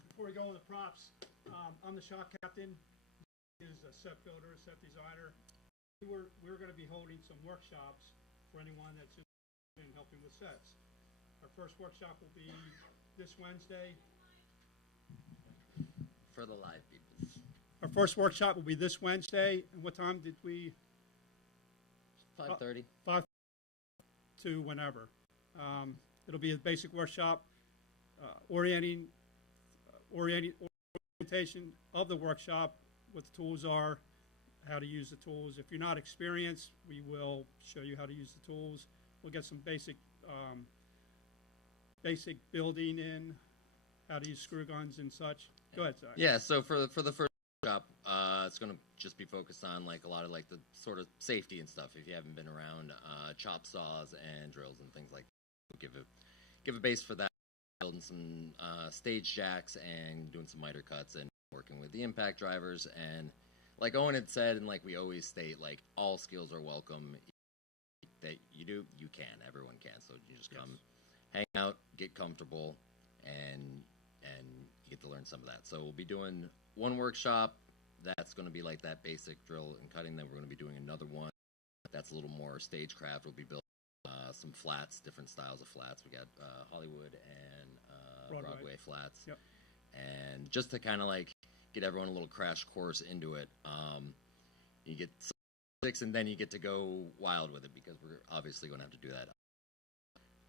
Before we go on the props, I'm the shop captain. Is a set builder, set designer. We're going to be holding some workshops for anyone that's interested in helping with sets. Our first workshop will be this Wednesday. For the live people. Our first workshop will be this Wednesday. And what time did we? 5:30. 5 to whenever. It'll be a basic workshop orientation of the workshop, what the tools are, how to use the tools. If you're not experienced, we will show you how to use the tools. We'll get some basic building in, how to use screw guns and such. Go ahead, Zach. Yeah, so for the first workshop, it's going to just be focused on like a lot of like the sort of safety and stuff. If you haven't been around chop saws and drills and things like that, we'll give a base for that. Building some stage jacks and doing some miter cuts and working with the impact drivers. And like Owen had said, and like we always state, like all skills are welcome. That you do, you can. Everyone can. So you just come, hang out, get comfortable, and you get to learn some of that. So we'll be doing one workshop that's going to be like that basic drill and cutting. Then we're going to be doing another one that's a little more stagecraft. We'll be building some flats, different styles of flats. We got Hollywood and Broadway flats. Yep. And just to kind of like get everyone a little crash course into it, you get 6 and then you get to go wild with it because we're obviously going to have to do that.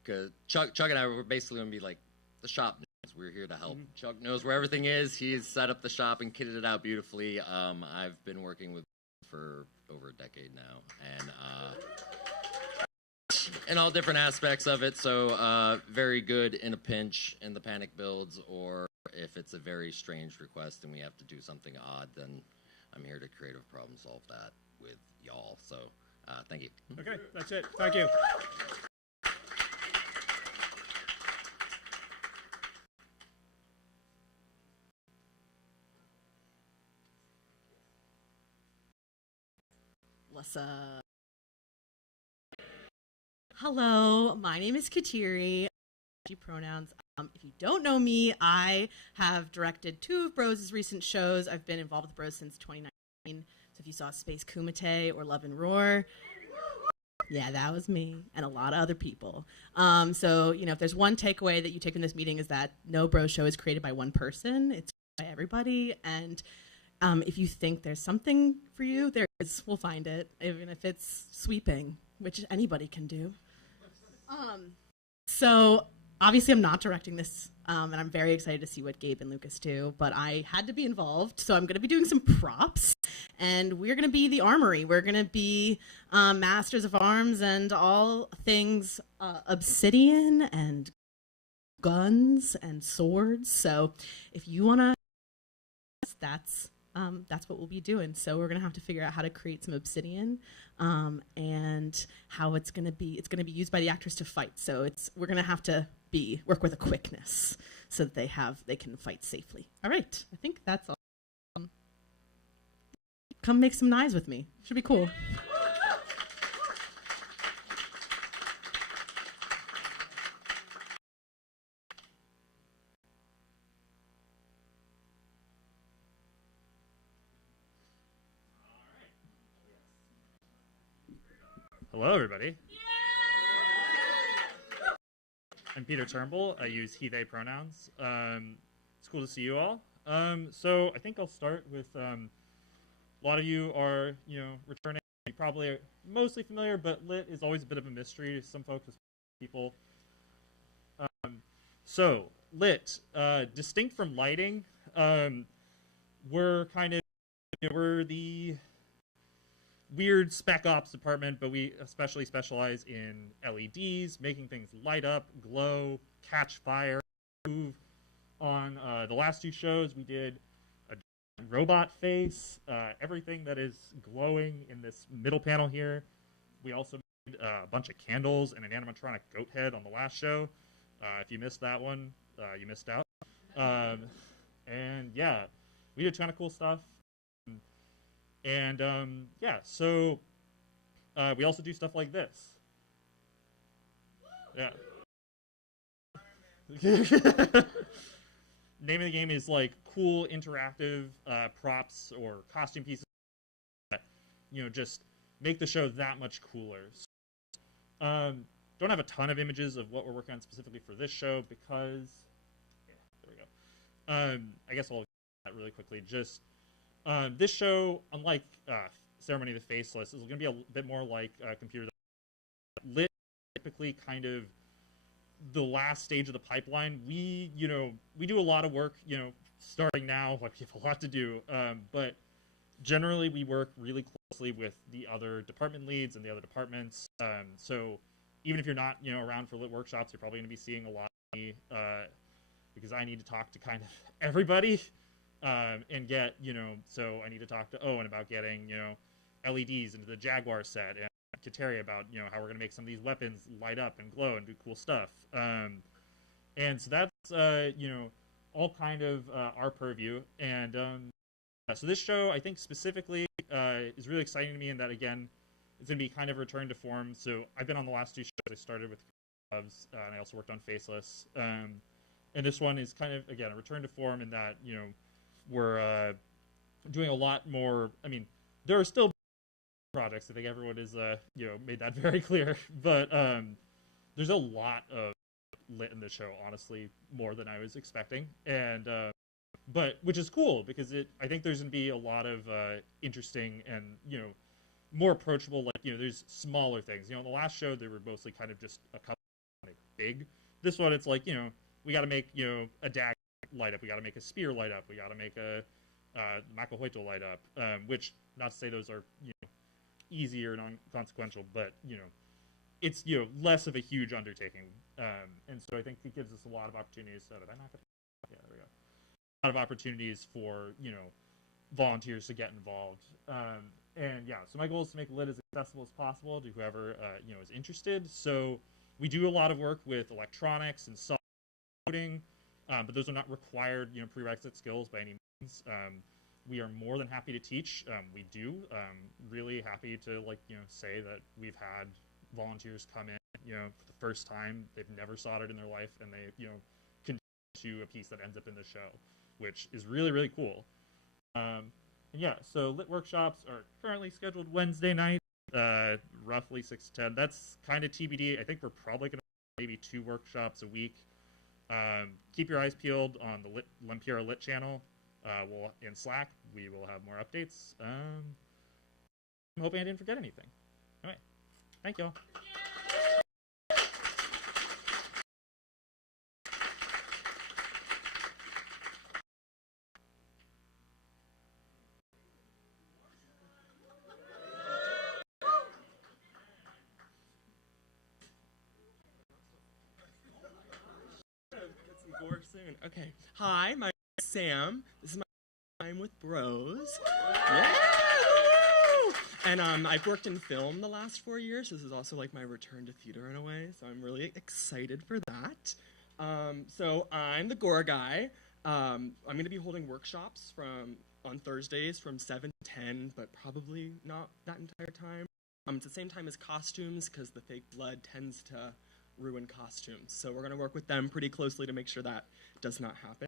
Because Chuck and I were basically going to be like the shop nerds. We're here to help. Chuck knows where everything is. He's set up the shop and kitted it out beautifully. I've been working with for over a decade now, and in all different aspects of it. So very good in a pinch in the panic builds, or if it's a very strange request and we have to do something odd, then I'm here to creative problem solve that with y'all. So thank you. Okay, that's it. Thank you. What's up? Hello, my name is Kateri. Pronouns. If you don't know me, I have directed 2 of Bros' recent shows. I've been involved with Bros since 2019. So if you saw Space Kumite or Love and Roar, yeah, that was me and a lot of other people. So, you know, if there's one takeaway that you take from this meeting is that no Bros show is created by one person. It's by everybody. And if you think there's something for you, there is. We'll find it, even if it's sweeping, which anybody can do. So obviously I'm not directing this, and I'm very excited to see what Gabe and Lucas do, but I had to be involved, so I'm going to be doing some props, and we're going to be the armory. We're going to be masters of arms and all things obsidian and guns and swords. So if you want to, that's what we'll be doing. So we're going to have to figure out how to create some obsidian and how it's going to be used by the actors to fight. So we're going to have to work with a quickness so that they can fight safely. All right. I think that's all. Come make some knives with me. Should be cool. Hello, everybody. I'm Peter Turnbull. I use he, they pronouns. It's cool to see you all. So I think I'll start with a lot of you are, returning. You probably are mostly familiar, but lit is always a bit of a mystery to some folks, people. So lit, distinct from lighting, we're kind of, we're the weird spec ops department, but we especially specialize in LEDs, making things light up, glow, catch fire, move. On the last two shows, we did a robot face, everything that is glowing in this middle panel here. We also made a bunch of candles and an animatronic goat head on the last show. If you missed that one, you missed out. And yeah, we did a ton of cool stuff. And yeah, so we also do stuff like this. Yeah. Name of the game is like cool interactive props or costume pieces that, just make the show that much cooler. So, don't have a ton of images of what we're working on specifically for this show because, there we go. I guess I'll do that really quickly. Just this show, unlike Ceremony of the Faceless, is going to be a bit more like computer. Lit, typically kind of the last stage of the pipeline. We do a lot of work, starting now, like we have a lot to do, but generally we work really closely with the other department leads and the other departments. So even if you're not, around for lit workshops, you're probably going to be seeing a lot of me, because I need to talk to kind of everybody, and get, so I need to talk to Owen about getting, LEDs into the Jaguar set, and Kateria about, how we're going to make some of these weapons light up and glow and do cool stuff. And so that's, all kind of our purview. And so this show, I think specifically, is really exciting to me in that, again, it's going to be kind of return to form. So I've been on the last two shows. I started with Gloves, and I also worked on Faceless. And this one is kind of, again, a return to form in that, we're doing a lot more. I mean, there are still projects. I think everyone is, made that very clear. But there's a lot of lit in this show, honestly, more than I was expecting. And but which is cool because I think there's going to be a lot of interesting and, more approachable, like, there's smaller things. In the last show, there were mostly kind of just a couple big. This one, it's like, we got to make, a dagger light up. We got to make a spear light up. We got to make a Macahueto light up, which, not to say those are, easy or non-consequential, but, it's, less of a huge undertaking. And so I think it gives us a lot of opportunities. So did I knock it? Yeah, there we go. A lot of opportunities for, volunteers to get involved. And yeah, so my goal is to make lit as accessible as possible to whoever, is interested. So we do a lot of work with electronics and software coding, but those are not required, prerequisite skills by any means. We are more than happy to teach. We do. Really happy to, say that we've had volunteers come in, for the first time. They've never soldered in their life, and they, contribute to a piece that ends up in the show, which is really, really cool. And yeah, so lit workshops are currently scheduled Wednesday night, roughly 6 to 10. That's kind of TBD. I think we're probably going to have maybe 2 workshops a week. Keep your eyes peeled on the LEMPIRA Lit channel. In Slack, we will have more updates. I'm hoping I didn't forget anything. All right. Thank y'all. Soon. Okay. Hi, my name is Sam. This is my time with Bros. Yeah! And I've worked in film the last 4 years. This is also like my return to theater in a way, so I'm really excited for that. So I'm the Gore guy. I'm going to be holding workshops on Thursdays from 7 to 10, but probably not that entire time. It's the same time as costumes because the fake blood tends to ruin costumes. So we're going to work with them pretty closely to make sure that does not happen.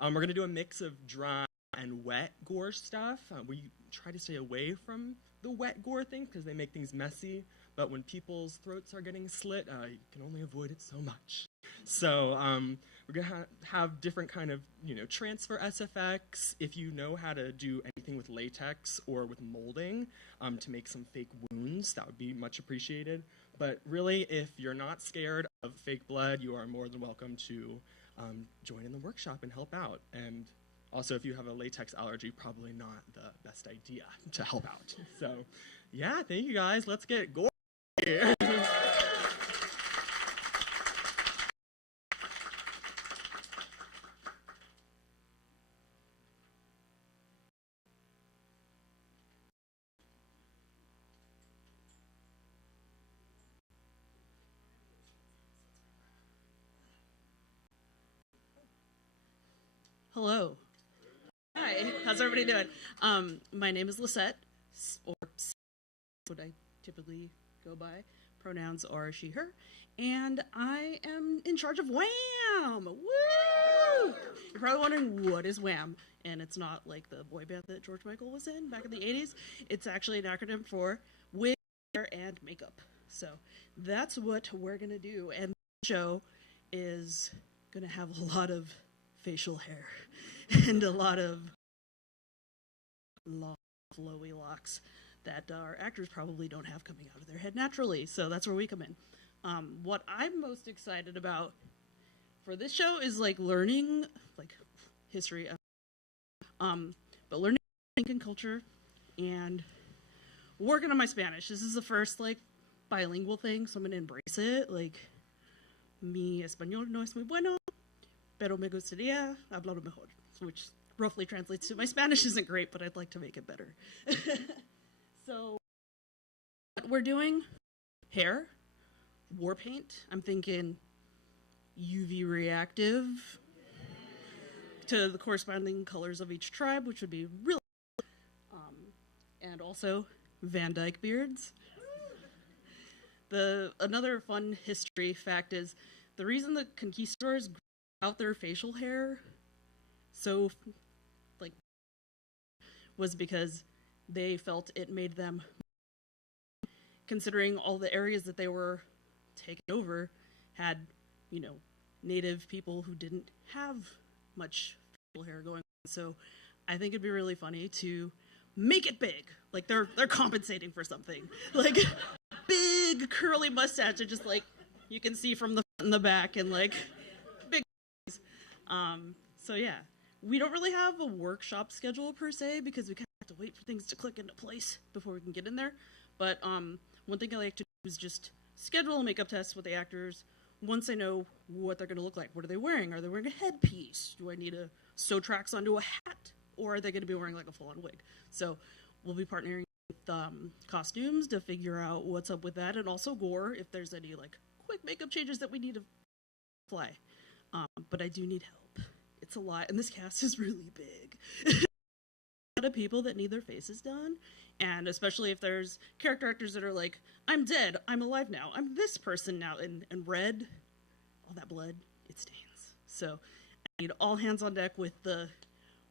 We're going to do a mix of dry and wet gore stuff. We try to stay away from the wet gore thing because they make things messy, but when people's throats are getting slit, you can only avoid it so much. So we're gonna have different kind of, transfer SFX. If you know how to do anything with latex or with molding to make some fake wounds, that would be much appreciated. But really, if you're not scared of fake blood, you are more than welcome to join in the workshop and help out. And also, if you have a latex allergy, probably not the best idea to help out. So, yeah, thank you guys. Let's get gory. Hello. Hi, how's everybody doing? My name is Lisette, or what I typically go by. Pronouns are she, her, and I am in charge of WHAM! Woo! You're probably wondering, what is WHAM? And it's not like the boy band that George Michael was in back in the 80s. It's actually an acronym for wig, hair, and makeup. So that's what we're gonna do. And the show is gonna have a lot of facial hair and a lot of long, flowy locks that our actors probably don't have coming out of their head naturally. So that's where we come in. What I'm most excited about for this show is learning history, but learning Incan culture and working on my Spanish. This is the first bilingual thing, so I'm gonna embrace it. Mi español no es muy bueno, pero me gustaría hablarlo mejor, which roughly translates to my Spanish isn't great, but I'd like to make it better. So we're doing hair, war paint. I'm thinking UV reactive to the corresponding colors of each tribe, which would be really and also Van Dyke beards. Another fun history fact is the reason the conquistadors grew out their facial hair so was because they felt it made them, considering all the areas that they were taking over had, native people who didn't have much facial hair going on. So I think it'd be really funny to make it big. They're compensating for something. Big curly mustache and just you can see from the front and the back and big. So yeah, we don't really have a workshop schedule per se because we kind of have to wait for things to click into place before we can get in there. But one thing I like to do is just schedule a makeup test with the actors. Once I know what they're going to look like, what are they wearing? Are they wearing a headpiece? Do I need to sew tracks onto a hat? Or are they going to be wearing a full-on wig? So we'll be partnering with costumes to figure out what's up with that, and also gore if there's any quick makeup changes that we need to apply. But I do need help. It's a lot, and this cast is really big. A lot of people that need their faces done, and especially if there's character actors that are I'm dead, I'm alive now, I'm this person now, and red, all that blood, it stains. So I need all hands on deck with the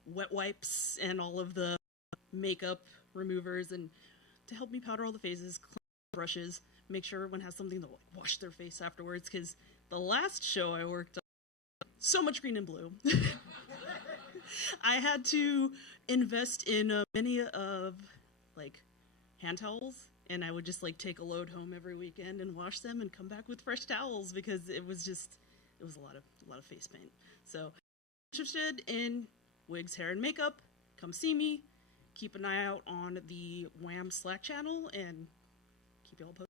wet wipes and all of the makeup removers, and to help me powder all the faces, clean brushes, make sure everyone has something to wash their face afterwards, because the last show I worked on, so much green and blue. I had to invest in many of hand towels, and I would just take a load home every weekend and wash them and come back with fresh towels because it was a lot of face paint. So if you're interested in wigs, hair, and makeup, come see me. Keep an eye out on the WHAM Slack channel and keep y'all posted.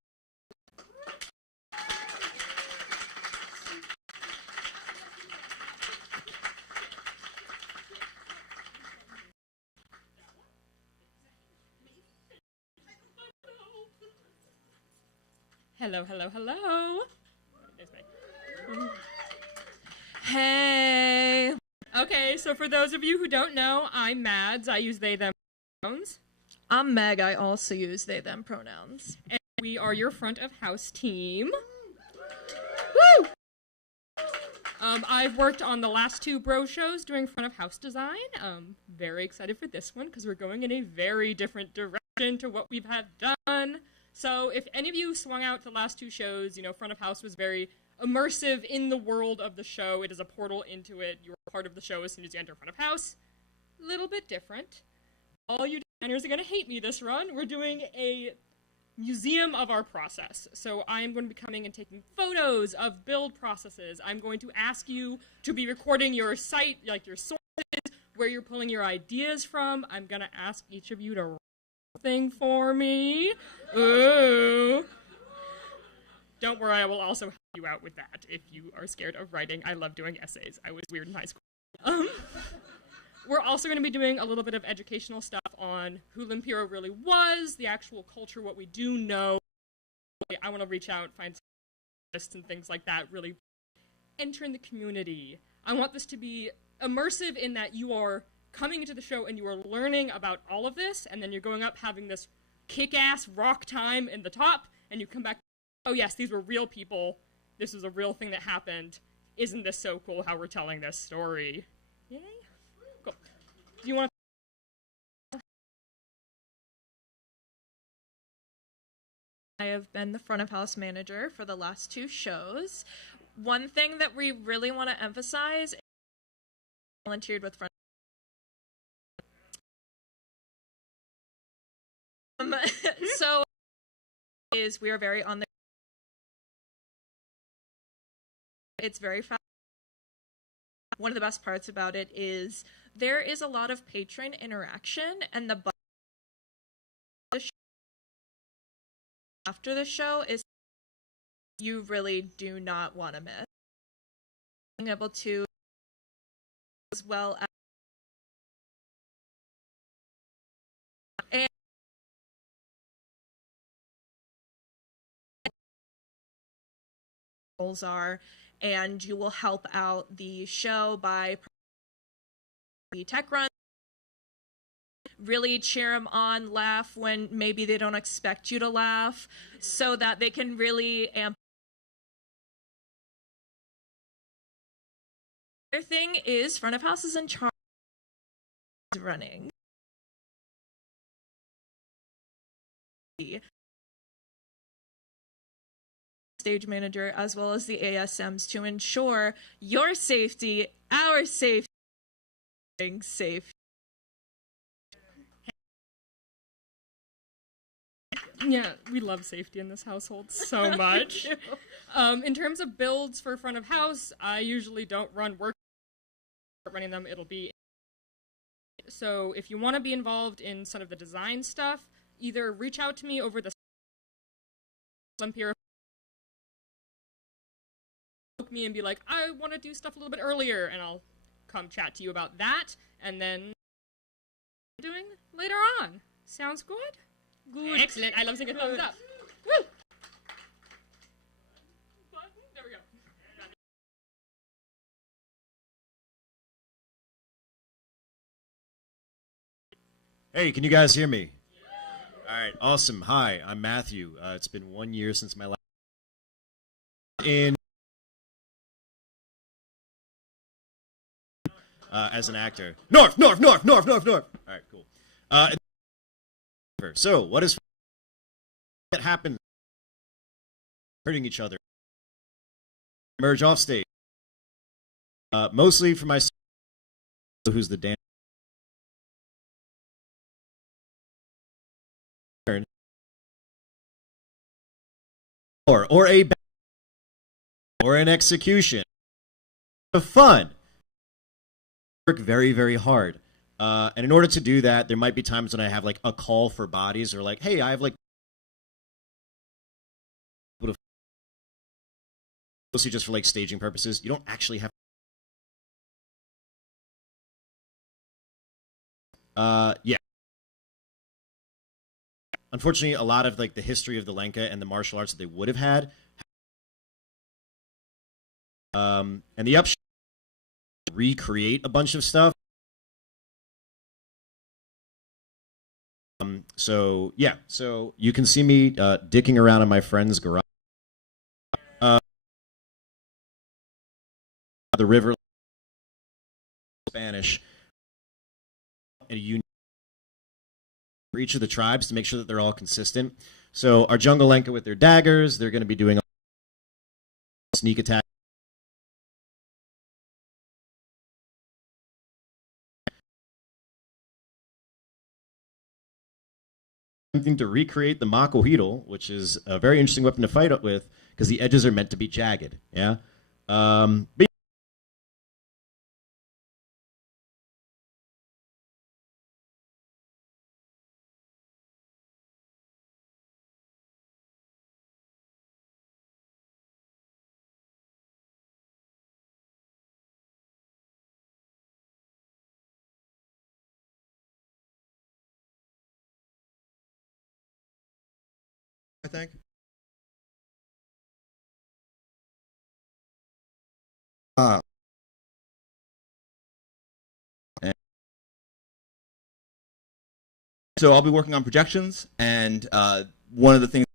Hello, hello, hello. Hey. Okay, so for those of you who don't know, I'm Mads. I use they, them pronouns. I'm Meg. I also use they, them pronouns. And we are your front of house team. Woo! I've worked on the last 2 bro shows doing front of house design. Very excited for this one because we're going in a very different direction to what we've had done. So if any of you swung out to the last two shows, front of house was very immersive in the world of the show. It is a portal into it. You're part of the show as soon as you enter front of house. A little bit different. All you designers are going to hate me this run. We're doing a museum of our process. So I am going to be coming and taking photos of build processes. I'm going to ask you to be recording your site, like your sources, where you're pulling your ideas from. I'm going to ask each of you to write something for me. Ooh. Don't worry, I will also help you out with that if you are scared of writing. I love doing essays. I was weird in high school. We're also going to be doing a little bit of educational stuff on who LEMPIRA really was, the actual culture, what we do know. I want to reach out, find some lists and things like that, really enter in the community. I want this to be immersive in that you are coming into the show and you are learning about all of this, and then you're going up having this kick-ass rock time in the top, and you come back, oh yes, these were real people. This was a real thing that happened. Isn't this so cool how we're telling this story? Yay? Cool. Do you want to? I have been the front of house manager for the last two shows. One thing that we really want to emphasize is volunteered with front. So is we are very on the. It's very fast. One of the best parts about it is there is a lot of patron interaction, and the after the show is you really do not want to miss. Being able to, as well as and goals are, and you will help out the show by the tech run. Really cheer them on, laugh when maybe they don't expect you to laugh, so that they can really amp. Other thing is front of house is in charge of running. Stage manager as well as the ASMs to ensure your safety, our safety, safe. Yeah, we love safety in this household so much. In terms of builds for front of house, I usually don't run work. Running them, it'll be. So if you want to be involved in some of the design stuff, either reach out to me over the LEMPIRA, book me and be like, I want to do stuff a little bit earlier, and I'll come chat to you about that, and then doing later on. Sounds good? Good. Excellent. I love seeing a thumbs up. Woo! There we go. Hey, can you guys hear me? All right, awesome. Hi, I'm Matthew. It's been 1 year since my last as an actor. North. All right, cool. So, what is that happened? Hurting each other. Merge off stage. Mostly for my who's the dancer. Or an execution of fun. Work very, very hard. And in order to do that, there might be times when I have like a call for bodies, or like, hey, I have like mostly just for like staging purposes. You don't actually have yeah. Unfortunately, a lot of like the history of the Lenka and the martial arts that they would have had, and the upshot, recreate a bunch of stuff. So yeah, so you can see me dicking around in my friend's garage. The river, Spanish, and a union for each of the tribes to make sure that they're all consistent. So our jungle Lenka with their daggers, they're going to be doing a sneak attack. Something to recreate the Makohidal, which is a very interesting weapon to fight with because the edges are meant to be jagged. Yeah. But I think. So I'll be working on projections, and one of the things,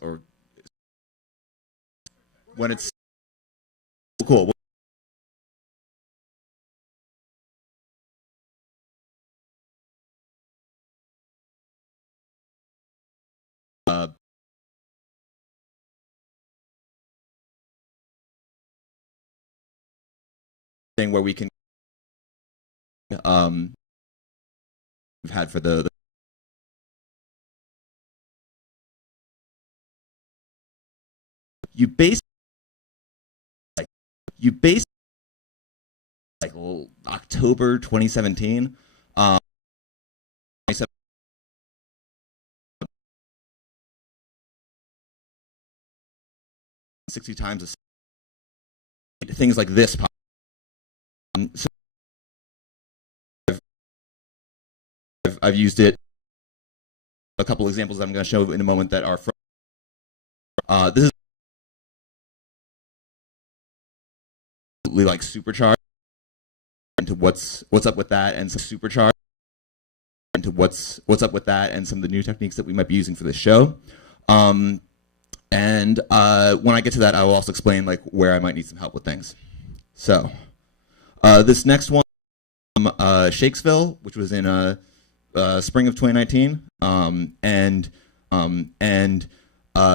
or when it's cool. Thing where we can we've had for the you base like October 2017 60 times things like this so I've used it. A couple examples that I'm going to show in a moment that are from this is like supercharged into what's up with that, and some supercharged into what's up with that, and some of the new techniques that we might be using for this show. And when I get to that, I will also explain like where I might need some help with things. So this next one, Shakesville, which was in spring of 2019,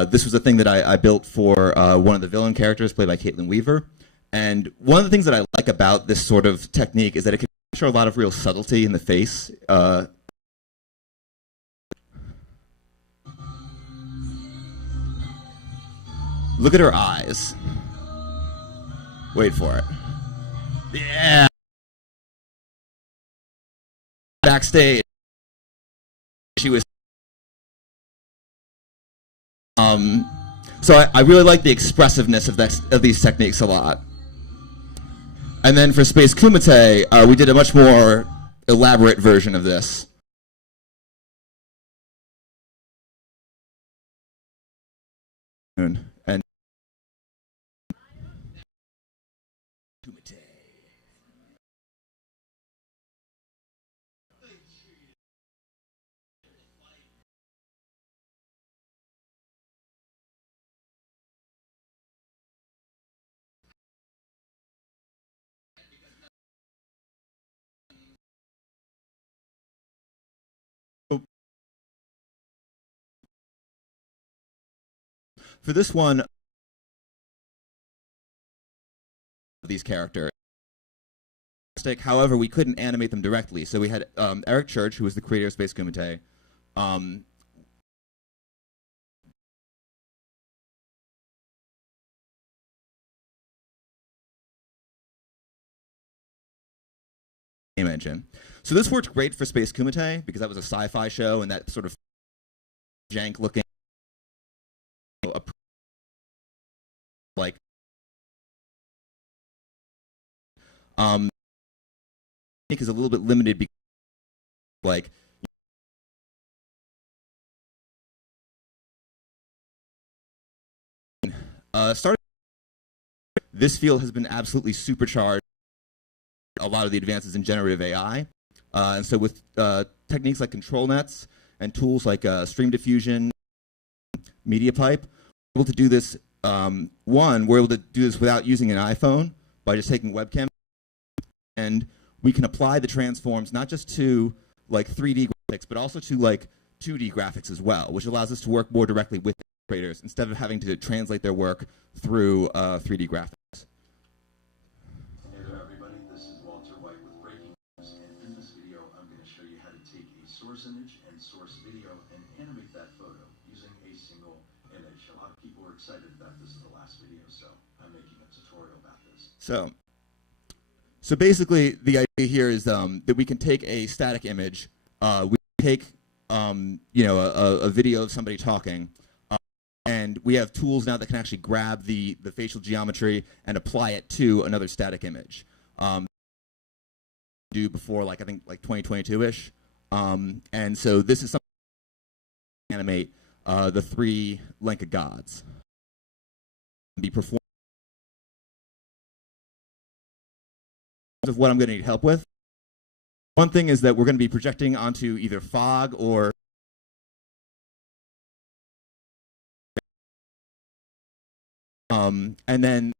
this was a thing that I built for one of the villain characters played by Caitlin Weaver. And one of the things that I like about this sort of technique is that it can capture a lot of real subtlety in the face. Look at her eyes. Wait for it. Yeah. Backstage, she was. So I really like the expressiveness of these techniques a lot. And then for Space Kumite, we did a much more elaborate version of this. And for this one, these characters. However, we couldn't animate them directly, so we had Eric Church, who was the creator of Space Kumite. Engine. So this worked great for Space Kumite because that was a sci-fi show, and that sort of jank-looking, like, is a little bit limited because, like, this field has been absolutely supercharged. A lot of the advances in generative AI, and so with techniques like control nets and tools like stream diffusion, media pipe, we're able to do this. We're able to do this without using an iPhone by just taking webcam, and we can apply the transforms not just to like 3D graphics, but also to like 2D graphics as well, which allows us to work more directly with creators instead of having to translate their work through 3D graphics. Hey there, everybody. This is Walter White with Breaking News, and in this video, I'm going to show you how to take a source image and source video and animate that photo using a single image. A lot of people are excited that this is the last video, so I'm making a tutorial about this. So basically, the idea here is that we can take a static image, we take a video of somebody talking, and we have tools now that can actually grab the facial geometry and apply it to another static image. Do before I think 2022-ish, and so this is something to animate the 3 Lenka gods. Be performed. Of what I'm going to need help with. One thing is that we're going to be projecting onto either fog or and then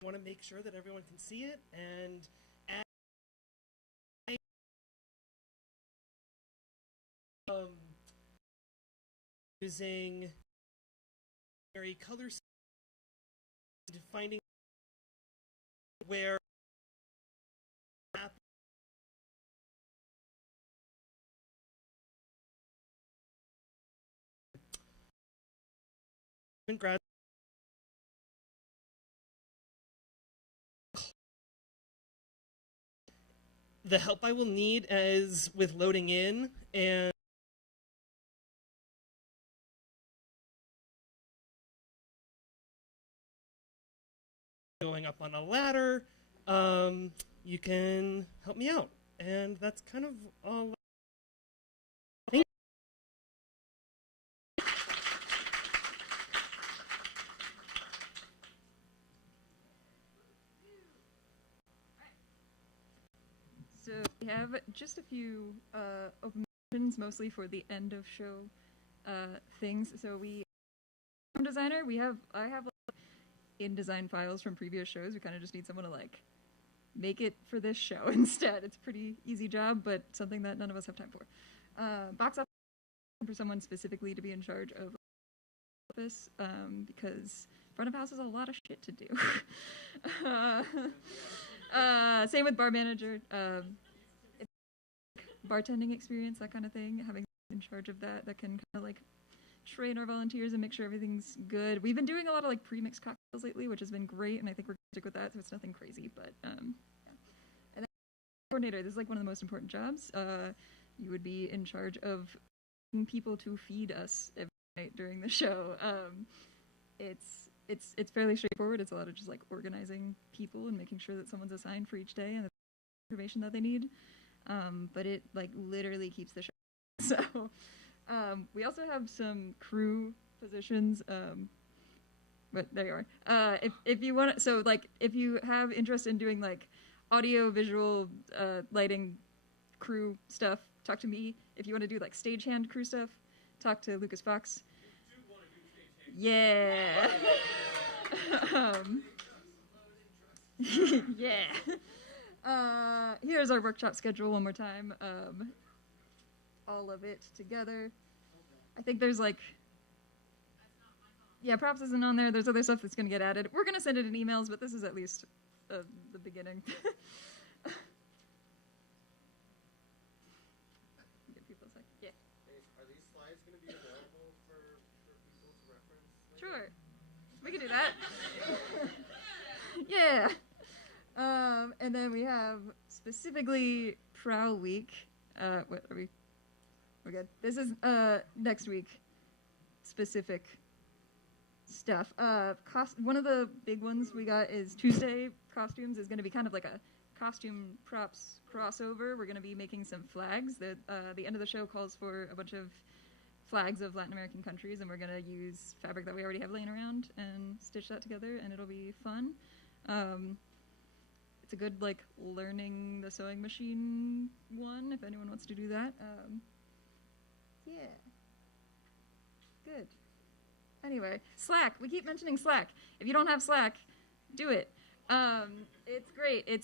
want to make sure that everyone can see it, and using very color finding where grad the help I will need is with loading in and going up on a ladder. You can help me out, and that's kind of all. So we have just a few opens, mostly for the end of show things. So we designer. I have InDesign files from previous shows. We kind of just need someone to make it for this show instead. It's a pretty easy job, but something that none of us have time for. Box office for someone specifically to be in charge of office because front of house is a lot of shit to do. Same with bar manager. Bartending experience, that kind of thing. Having in charge of that can kind of train our volunteers and make sure everything's good. We've been doing a lot of pre-mixed cocktails lately, which has been great, and I think we're gonna stick with that, so it's nothing crazy. But yeah. And then coordinator, this is one of the most important jobs. You would be in charge of people to feed us every night during the show. It's fairly straightforward. It's a lot of just organizing people and making sure that someone's assigned for each day and the information that they need. But it literally keeps the show. So we also have some crew positions. But there you are. If you want, so if you have interest in doing audio, visual, lighting, crew stuff, talk to me. If you want to do stagehand crew stuff, talk to Lucas Fox. Yeah. Yeah. Here's our workshop schedule one more time. All of it together. I think there's props isn't on there. There's other stuff that's going to get added. We're going to send it in emails, but this is at least the beginning. Give people a sec. Yeah. Are these slides going to be available for people to reference? Sure. We can do that. Yeah. And then we have specifically Prowl Week. What are we? We're good. This is next week. Specific stuff. One of the big ones we got is Tuesday costumes is going to be kind of like a costume props crossover. We're going to be making some flags. The end of the show calls for a bunch of flags of Latin American countries, and we're going to use fabric that we already have laying around and stitch that together, and it'll be fun. It's a good, like, learning the sewing machine one, if anyone wants to do that. Yeah. Good. Anyway, Slack. We keep mentioning Slack. If you don't have Slack, do it. It's great. It's